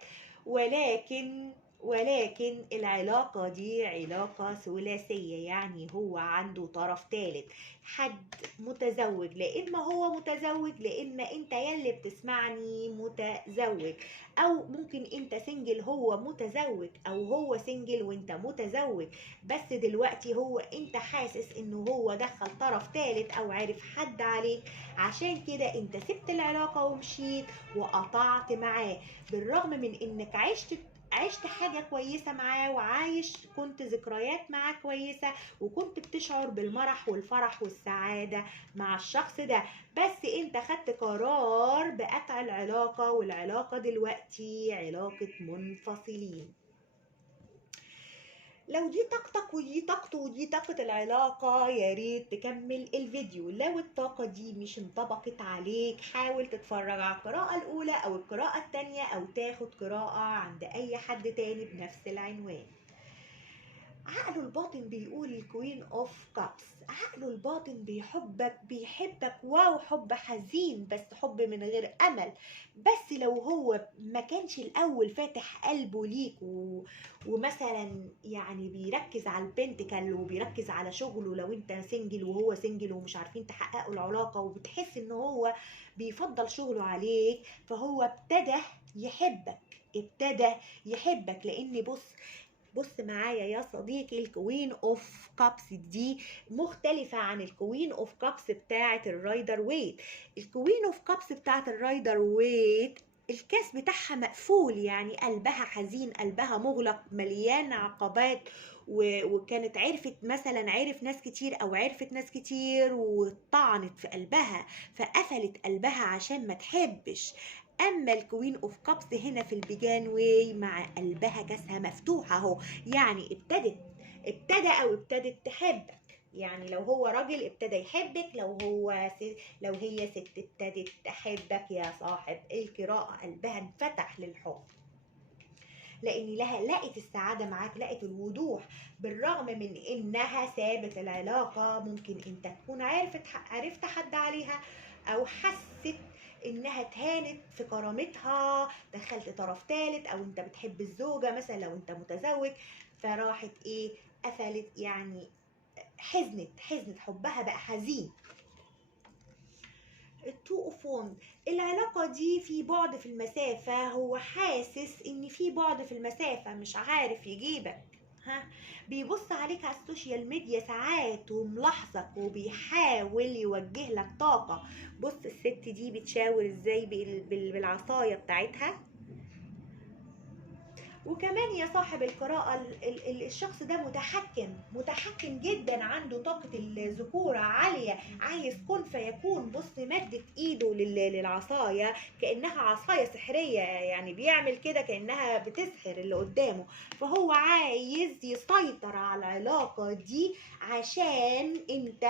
ولكن العلاقة دي علاقة ثلاثية، يعني هو عنده طرف ثالث، حد متزوج. لا إما هو متزوج، لا إما أنت يلي بتسمعني متزوج، أو ممكن أنت سنجل هو متزوج، أو هو سنجل وأنت متزوج. بس دلوقتي هو أنت حاسس إنه هو دخل طرف ثالث أو عرف حد عليك، عشان كده أنت سبت العلاقة ومشيت وقطعت معاه، بالرغم من إنك عشت حاجة كويسة معاه، وعايش كنت ذكريات معاه كويسة، وكنت بتشعر بالمرح والفرح والسعادة مع الشخص ده. بس انت خدت قرار بقطع العلاقة، والعلاقة دلوقتي علاقة منفصلين. لو دي طاقتك ودي طاقته ودي طاقة العلاقة، يا ريت تكمل الفيديو. لو الطاقة دي مش انطبقت عليك، حاول تتفرج على القراءة الأولى أو القراءة التانية، أو تاخد قراءة عند أي حد تاني بنفس العنوان. عقله الباطن بيقول الكوين اوف كابس، عقله الباطن بيحبك واو، حب حزين، بس حب من غير امل. بس لو هو ما كانش الاول فاتح قلبه ليك ومثلا يعني بيركز على البنتكل وبيركز على شغله، لو انت سنجل وهو سنجل ومش عارفين تحققوا العلاقة وبتحس ان هو بيفضل شغله عليك، فهو ابتدى يحبك. لان بص معايا يا صديقي، الكوين اوف كابس دي مختلفة عن الكوين اوف كابس بتاعة الرايدر ويت. الكوين اوف كابس بتاعة الرايدر ويت الكاس بتاعها مقفول، يعني قلبها حزين، قلبها مغلق، مليان عقبات، وكانت عرف ناس كتير او عرفت ناس كتير وطعنت في قلبها، فقفلت قلبها عشان ما تحبش. اما الكوين اوف كابس هنا في البيجان واي مع قلبها كاسها مفتوحه اهو، يعني ابتدت تحبك. يعني لو هو راجل ابتدى يحبك، لو هي ست ابتدت تحبك يا صاحب القراءة، قلبها انفتح للحب، لان لقت السعادة معاك، لقت الوضوح، بالرغم من انها سابت العلاقة. ممكن انت تكون عرفت حد عليها، او حست انها اتهانت في كرامتها، دخلت طرف ثالث، او انت بتحب الزوجة مثلا لو انت متزوج، فراحت قفلت، يعني حزنت حبها بقى حزين. التو اوف وند، العلاقة دي في بعد في المسافة، هو حاسس ان في بعد في المسافة، مش عارف يجيبك، بيبص عليك على السوشيال ميديا ساعات وملاحظك وبيحاول يوجه لك طاقة. بص الست دي بتشاور ازاي بالعصاية بتاعتها. وكمان يا صاحب القراءة الشخص ده متحكم جدا، عنده طاقة الذكورة عالية، عايز كن فيكون. بص مدت ايده للعصاية كأنها عصاية سحرية، يعني بيعمل كده كأنها بتسحر اللي قدامه. فهو عايز يسيطر على العلاقة دي عشان انت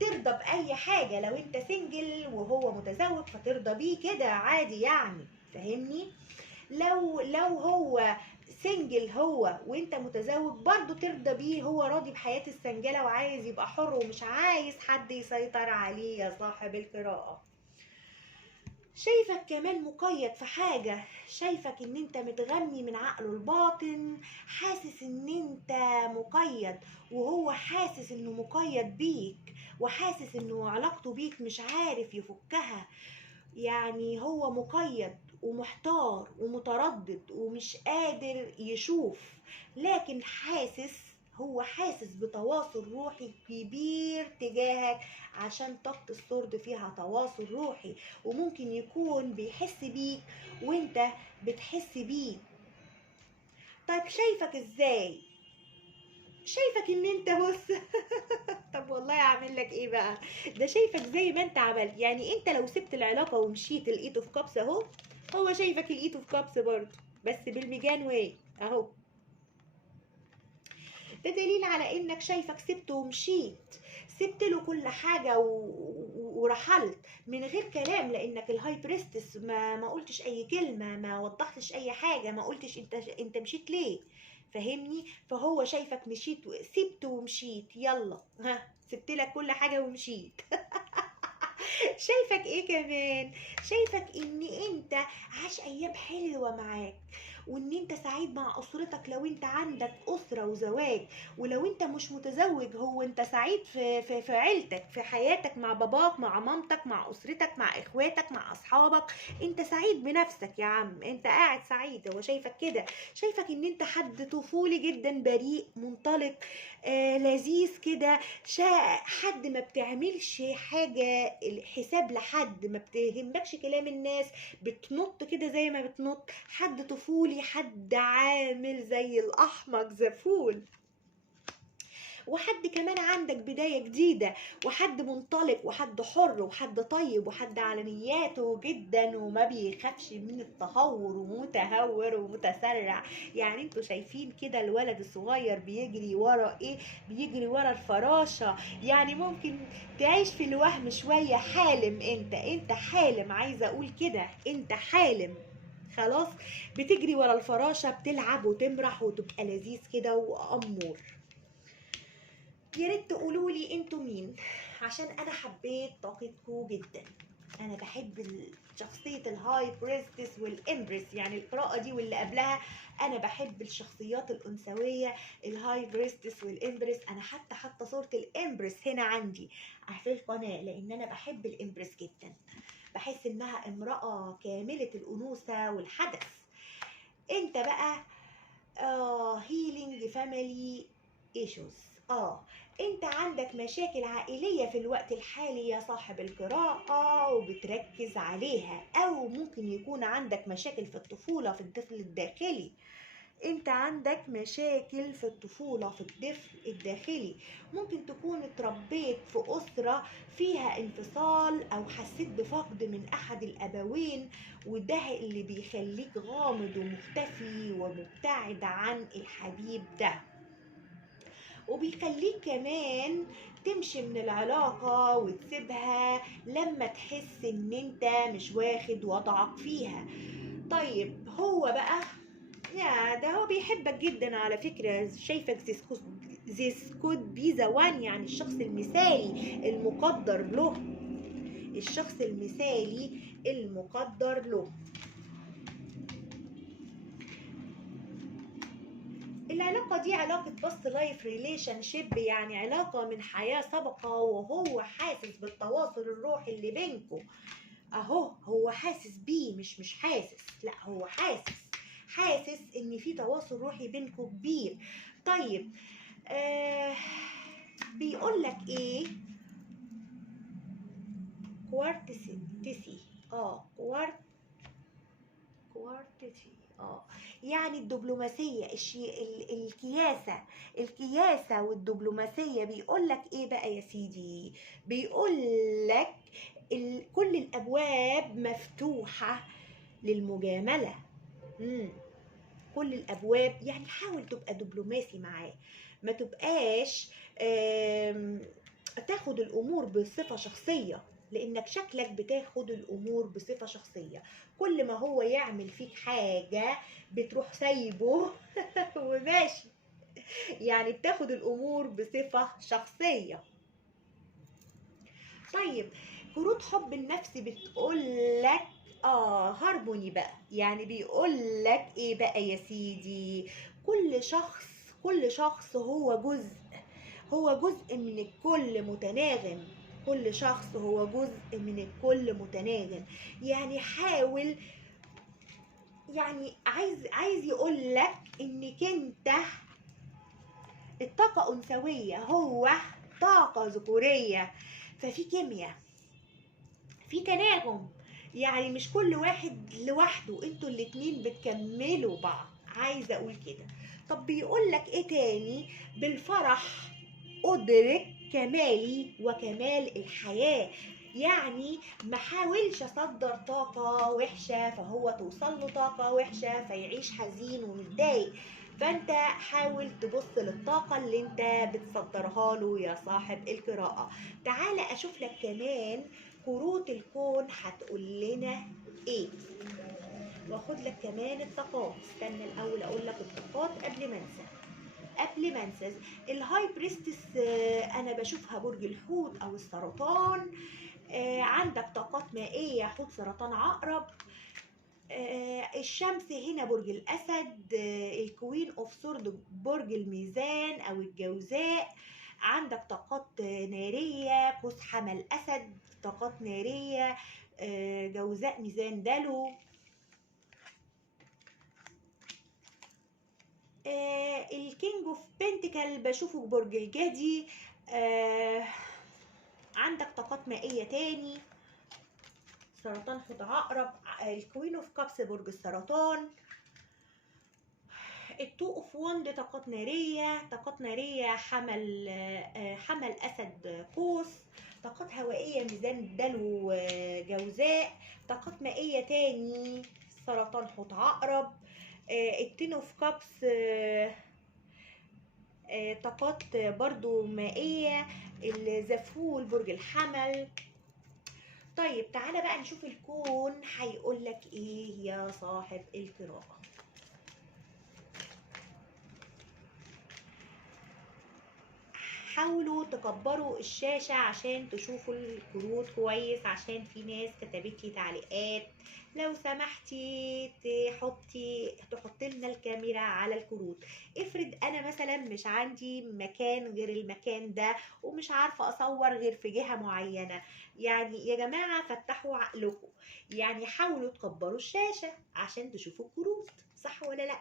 ترضى بأي حاجة. لو انت سنجل وهو متزوج فترضى بيه كده عادي يعني، فاهمني؟ لو هو سنجل هو وانت متزوج برضو ترضى بيه، هو راضي بحياة السنجلة وعايز يبقى حر ومش عايز حد يسيطر عليه يا صاحب القراءة. شايفك كمان مقيد في حاجة، شايفك ان انت متغني من عقله الباطن، حاسس ان انت مقيد وهو حاسس انه مقيد بيك، وحاسس انه علاقته بيك مش عارف يفكها. يعني هو مقيد ومحتار ومتردد ومش قادر يشوف، لكن هو حاسس بتواصل روحي كبير تجاهك، عشان طاقة السرد فيها تواصل روحي، وممكن يكون بيحس بيك وانت بتحس بيه. طيب شايفك ازاي؟ شايفك ان انت بص طب والله اعمل لك ايه بقى؟ ده شايفك زي ما انت عملت، يعني انت لو سبت العلاقه ومشيت لقيته في كبس اهو، هو شايفك لقيته في كبس برضه، بس بالميجان واي اهو. ده دليل على انك شايفك سبته ومشيت، سبت له كل حاجه ورحلت من غير كلام، لانك الهاي بريستس ما قلتش اي كلمه، ما وضحتش اي حاجه، ما قلتش انت مشيت ليه، فاهمني؟ فهو شايفك مشيت سبت ومشيت، يلا سبت لك كل حاجه ومشيت شايفك ايه كمان؟ شايفك ان انت عاش ايام حلوه معاك، وان انت سعيد مع اسرتك لو انت عندك اسره وزواج، ولو انت مش متزوج هو انت سعيد في عيلتك، في حياتك مع باباك مع مامتك مع اسرتك مع اخواتك مع اصحابك، انت سعيد بنفسك يا عم، انت قاعد سعيد. هو شايفك كده، شايفك ان انت حد طفولي جدا، بريء منطلق، لذيذ كده، حد ما بتعملش حاجة حساب لحد، ما بتهمكش كلام الناس، بتنط كده زي ما بتنط، حد طفولي، حد عامل زي الأحمق زفول. وحد كمان عندك بداية جديدة، وحد منطلق وحد حر وحد طيب وحد على نياته جدا وما بيخافش من التهور ومتهور ومتسرع. يعني انتوا شايفين كده الولد الصغير بيجري ورا ايه؟ بيجري ورا الفراشة. يعني ممكن تعيش في الوهم شوية، حالم، انت حالم، عايزة اقول كده انت حالم خلاص، بتجري ورا الفراشة، بتلعب وتمرح وتبقى لذيذ كده وأمور. يا ريت تقولوا لي انتوا مين، عشان انا حبيت طاقتكم جدا. انا بحب شخصيه الهاي بريستس والامبرس، يعني القراءه دي واللي قبلها انا بحب الشخصيات الانثويه، الهاي بريستس والامبرس. انا حتى صوره الامبرس هنا عندي في القناه، لان انا بحب الامبرس جدا، بحس انها امراه كامله الانوثه والحدث. انت بقى هيلينج فاميلي ايشوز، انت عندك مشاكل عائلية في الوقت الحالي يا صاحب القراءة وبتركز عليها، او ممكن يكون عندك مشاكل في الطفولة في الطفل الداخلي. انت عندك مشاكل في الطفولة في الطفل الداخلي، ممكن تكون اتربيت في أسرة فيها انفصال او حسيت بفقد من احد الابوين، وده اللي بيخليك غامض ومختفي ومبتعد عن الحبيب ده، وبيخليك كمان تمشي من العلاقة وتسيبها لما تحس ان انت مش واخد وضعك فيها. طيب هو بقى يا ده هو بيحبك جدا على فكرة، شايفك this could be the one، يعني الشخص المثالي المقدر له، الشخص المثالي المقدر له. العلاقة دي علاقة بس لايف ريليشن شيب، يعني علاقة من حياة سابقة، وهو حاسس بالتواصل الروحي اللي بينكم اهو، هو حاسس بيه، مش حاسس، لا هو حاسس ان في تواصل روحي بينكم كبير. طيب بيقول لك ايه؟ كوارتسي كوارتسي يعني الدبلوماسية، الكياسة والدبلوماسية. بيقول لك ايه بقى يا سيدي؟ بيقول لك كل الابواب مفتوحة للمجاملة. كل الابواب، يعني حاول تبقى دبلوماسي معاه، ما تبقاش تاخد الامور بصفة شخصية، لانك شكلك بتاخد الامور بصفة شخصية. كل ما هو يعمل فيك حاجة بتروح سايبه وماشي، يعني بتاخد الامور بصفة شخصية. طيب كروت حب النفس بتقول لك هارموني بقى، يعني بيقول لك ايه بقى يا سيدي؟ كل شخص هو جزء من الكل متناغم. كل شخص هو جزء من الكل متناغم. يعني حاول، يعني عايز يقول لك انك انت الطاقة أنثوية، هو طاقة ذكورية، ففي كيمياء، في تناغم. يعني مش كل واحد لوحده، انتوا الاتنين بتكملوا بعض، عايزة اقول كده. طب بيقول لك ايه تاني؟ بالفرح ادرك كمالي وكمال الحياة. يعني ما حاولش اصدر طاقة وحشة فهو توصل له طاقة وحشة فيعيش حزين ومتضايق. فانت حاول تبص للطاقة اللي انت بتصدرها له يا صاحب القراءة. تعال اشوف لك كمان كروت الكون هتقول لنا ايه، واخد لك كمان الطاقات. استنى الاول اقول لك الطاقات قبل ما انسى. الهاي بريستس انا بشوفها برج الحوت او السرطان. عندك طاقات مائية، حوت سرطان عقرب. الشمس هنا برج الاسد. الكوين اوف سورد برج الميزان او الجوزاء. عندك طاقات نارية، قوس حمل اسد، طاقات نارية. جوزاء ميزان دلو. الكينج اوف بنتكل بشوفه برج الجدي. عندك طاقات مائية تاني، سرطان حوت عقرب. الكوين اوف كابس برج السرطان. التو اوف وند طاقات نارية حمل اسد قوس. طاقات هوائية ميزان دلو جوزاء. طاقات مائية تاني سرطان حوت عقرب. التين اوف كابس طاقات برضو مائية، الزفول برج الحمل. طيب تعالى بقى نشوف الكون هيقول لك ايه يا صاحب القراءة. حاولوا تكبروا الشاشة عشان تشوفوا الكروت كويس، عشان في ناس كتبت لي تعليقات لو سمحتي تحطي لنا الكاميرا على الكروت. افرض انا مثلا مش عندي مكان غير المكان ده ومش عارفة اصور غير في جهة معينة. يعني يا جماعة فتحوا عقلكم، يعني حاولوا تكبروا الشاشة عشان تشوفوا الكروت، صح ولا لأ؟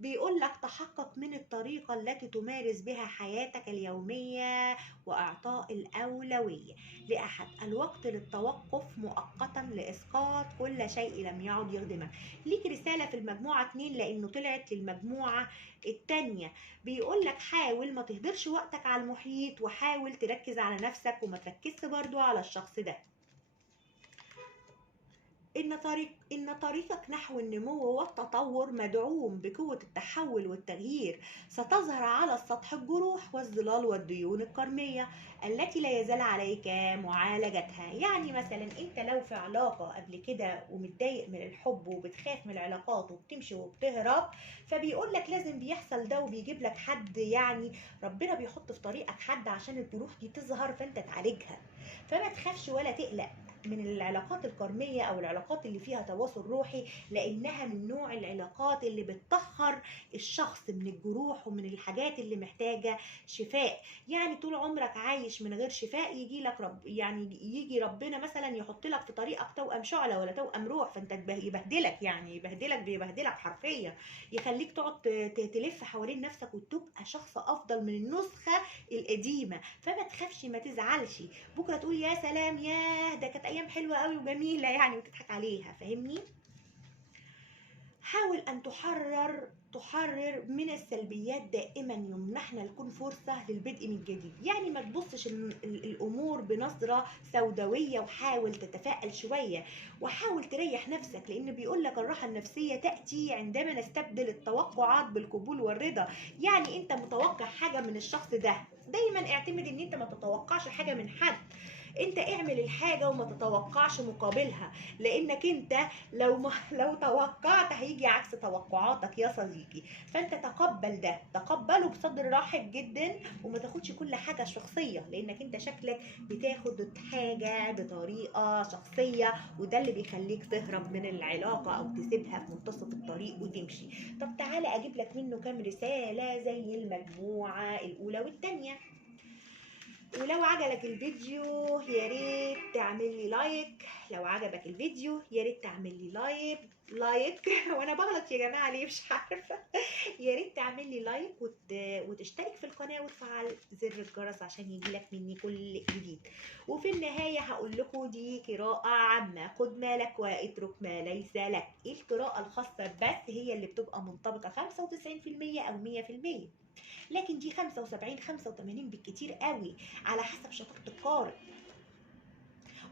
بيقول لك تحقق من الطريقة التي تمارس بها حياتك اليومية وإعطاء الأولوية لأحد الوقت للتوقف مؤقتا لإسقاط كل شيء لم يعد يخدمك. ليك رسالة في المجموعة 2 لأنه طلعت للمجموعة التانية. بيقول لك حاول ما تهدرش وقتك على المحيط، وحاول تركز على نفسك وما تركزش برضو على الشخص ده. إن طريقك نحو النمو والتطور مدعوم بقوة التحول والتغيير. ستظهر على السطح الجروح والظلال والديون الكرمية التي لا يزال عليك معالجتها. يعني مثلا انت لو في علاقة قبل كده ومتضايق من الحب وبتخاف من العلاقات وبتمشي وبتهرب، فبيقول لك لازم بيحصل ده وبيجيب لك حد، يعني ربنا بيحط في طريقك حد عشان الجروح دي تظهر فانت تعالجها. فما تخافش ولا تقلق، من العلاقات الكرمية او العلاقات اللي فيها تواصل روحي، لانها من نوع العلاقات اللي بتطهر الشخص من الجروح ومن الحاجات اللي محتاجة شفاء. يعني طول عمرك عايش من غير شفاء، يجي لك يعني يجي ربنا مثلا يحط لك في طريقك توأم شعلة ولا توأم روح، فانت يبهدلك، يعني بيبهدلك حرفيا، يخليك تقعد تلف حوالين نفسك وتبقى شخص افضل من النسخة القديمة. فما تخافش، ما تزعلش، بكرة تقول يا سلام، ياه ده كانت ايام حلوة قوي وجميلة يعني، وتضحك عليها. فاهمني؟ حاول أن تحرر من السلبيات دائما، يمنحنا لكل فرصة للبدء من جديد. يعني ما تبصش الأمور بنظرة سوداوية، وحاول تتفائل شوية، وحاول تريح نفسك، لأن بيقولك الراحة النفسية تأتي عندما نستبدل التوقعات بالقبول والرضا. يعني أنت متوقع حاجة من الشخص ده، دايما اعتمد ان انت ما تتوقعش حاجة من حد، انت اعمل الحاجة وما تتوقعش مقابلها، لانك انت لو توقعت هيجي عكس توقعاتك يا صديقي. فانت تقبل ده، تقبله بصدر رحب جدا، وما تاخدش كل حاجة شخصية، لانك انت شكلك بتاخد حاجة بطريقة شخصية، وده اللي بيخليك تهرب من العلاقة او تسيبها في منتصف الطريق وتمشي. طب تعالى اجيب لك منه كام رسالة زي المجموعة الاولى والثانية. ولو عجبك الفيديو يا ريت تعمل لي لايك، لو عجبك الفيديو يا ريت تعمل لي لايك وانا بغلط يا جماعه ليه مش عارفه. يا ريت تعمل لي لايك وتشترك في القناه وتفعل زر الجرس عشان يجيلك مني كل جديد. وفي النهايه هقول لكم دي قراءه عامه، خد مالك واترك ما ليس لك. القراءه الخاصه بس هي اللي بتبقى منطبقه 95% او 100%، لكن دي 75 85 بالكتير قوي، على حسب شطارة القارئ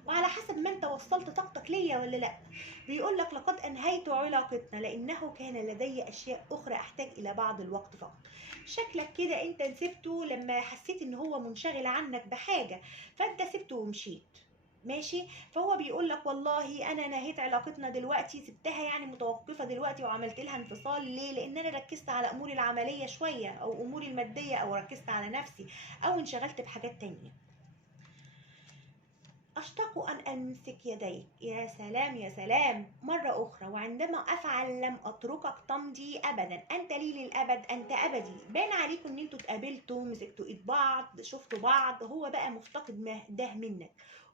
وعلى حسب ما انت وصلت طاقتك ليا ولا لا. بيقول لك لقد انهيت علاقتنا لانه كان لدي اشياء اخرى احتاج الى بعض الوقت فقط. شكلك كده انت سبته لما حسيت ان هو منشغل عنك بحاجة، فانت سبته ومشيت. ماشي. فهو بيقول لك والله انا نهيت علاقتنا دلوقتي، سبتها يعني متوقفه دلوقتي وعملت لها انفصال. ليه؟ لان انا ركزت على اموري العمليه شويه، او اموري الماديه، او ركزت على نفسي، او انشغلت بحاجات تانية. أشتاق أن أمسك يديك، يا سلام يا سلام، مرة أخرى، وعندما أفعل لم أتركك تمضي أبدا، أنت لي للأبد، أنت أبدي. بان عليكم إن أنتوا اتقابلتوا، مسكتوا إيد بعض، شفتوا بعض، هو بقى مفتقد ده منك.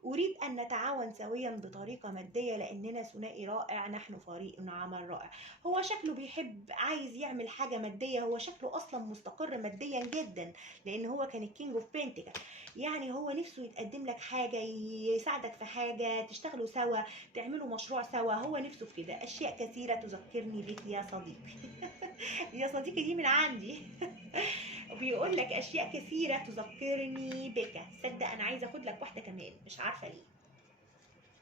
أريد أن نتعاون سويا بطريقة مادية، لأننا ثنائي رائع، نحن فريق عمل رائع. هو شكله بيحب، عايز يعمل حاجة مادية، هو شكله أصلا مستقر ماديا جدا، لأن هو كان الكينج اوف بنتكل. يعني هو نفسه يتقدم لك حاجة، يساعدك في حاجة، تشتغلوا سوا، تعملوا مشروع سوا، هو نفسه في كده. أشياء كثيرة تذكرني بك يا صديقي. يا صديقي دي من عندي. بيقول لك أشياء كثيرة تذكرني بك. صدق أنا عايزة أخد لك واحدة كمان، مش عارفة ليه،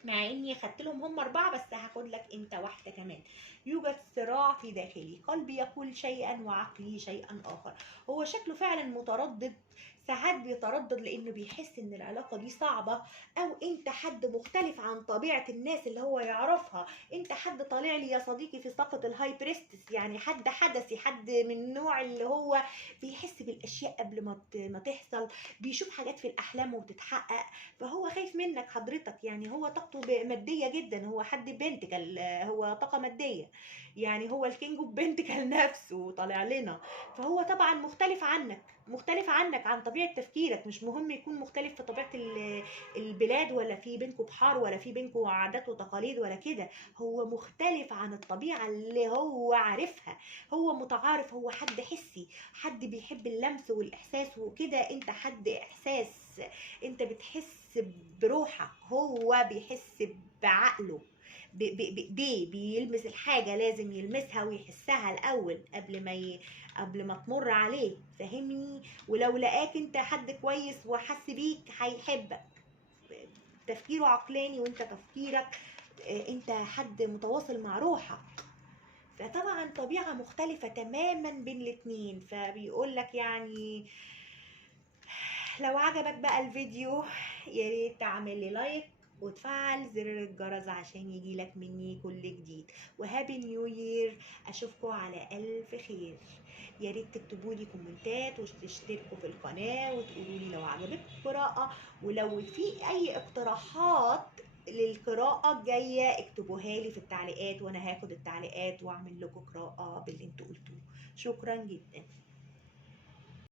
مع اني خدت لهم هم 4، بس هاخد لك انت واحده كمان. يوجد صراع في داخلي، قلبي يقول شيئا وعقلي شيئا اخر. هو شكله فعلا متردد، ساعات بيتردد لانه بيحس ان العلاقه دي صعبه، او انت حد مختلف عن طبيعه الناس اللي هو يعرفها. انت حد طالع لي يا صديقي في طاقه الهاي بريستس، يعني حد حدثي، حد من النوع اللي هو بيحس بالاشياء قبل ما تحصل، بيشوف حاجات في الاحلام وبتتحقق. فهو خايف منك حضرتك، يعني هو طاقته ماديه جدا، هو حد بنتكل، هو طاقه ماديه، يعني هو الكينج اوف بنتكل نفسه طالع لنا. فهو طبعا مختلف عنك عن طبيعه تفكيرك. مش مهم يكون مختلف في طبيعه البلاد، ولا في بينكم بحار، ولا في بينكم عادات وتقاليد ولا كده. هو مختلف عن الطبيعه اللي هو عارفها، هو متعارف، هو حد حسي، حد بيحب اللمس والاحساس وكده. انت حد احساس، انت بتحس بروحك، هو بيحس بعقله، بايديه بيلمس الحاجه، لازم يلمسها ويحسها الاول قبل ما تمر عليه. فاهمني؟ ولو لقاك انت حد كويس وحس بيك هيحبك. تفكيره عقلاني وانت تفكيرك انت حد متواصل مع روحك. فطبعا طبيعه مختلفه تماما بين الاتنين. فبيقول لك يعني لو عجبك بقى الفيديو يا ريت تعمل لي لايك وتفعل زر الجرس عشان يجيلك مني كل جديد. وهابي نيو يير، اشوفكم على الف خير. يا ريت تكتبوا لي كومنتات وتشتركوا في القناه وتقولوا لي لو عجبتكم القراءه، ولو في اي اقتراحات للقراءة الجاية اكتبوها لي في التعليقات، وانا هاخد التعليقات واعمل لكم قراءة باللي انتوا قلتوه. شكرا جدا.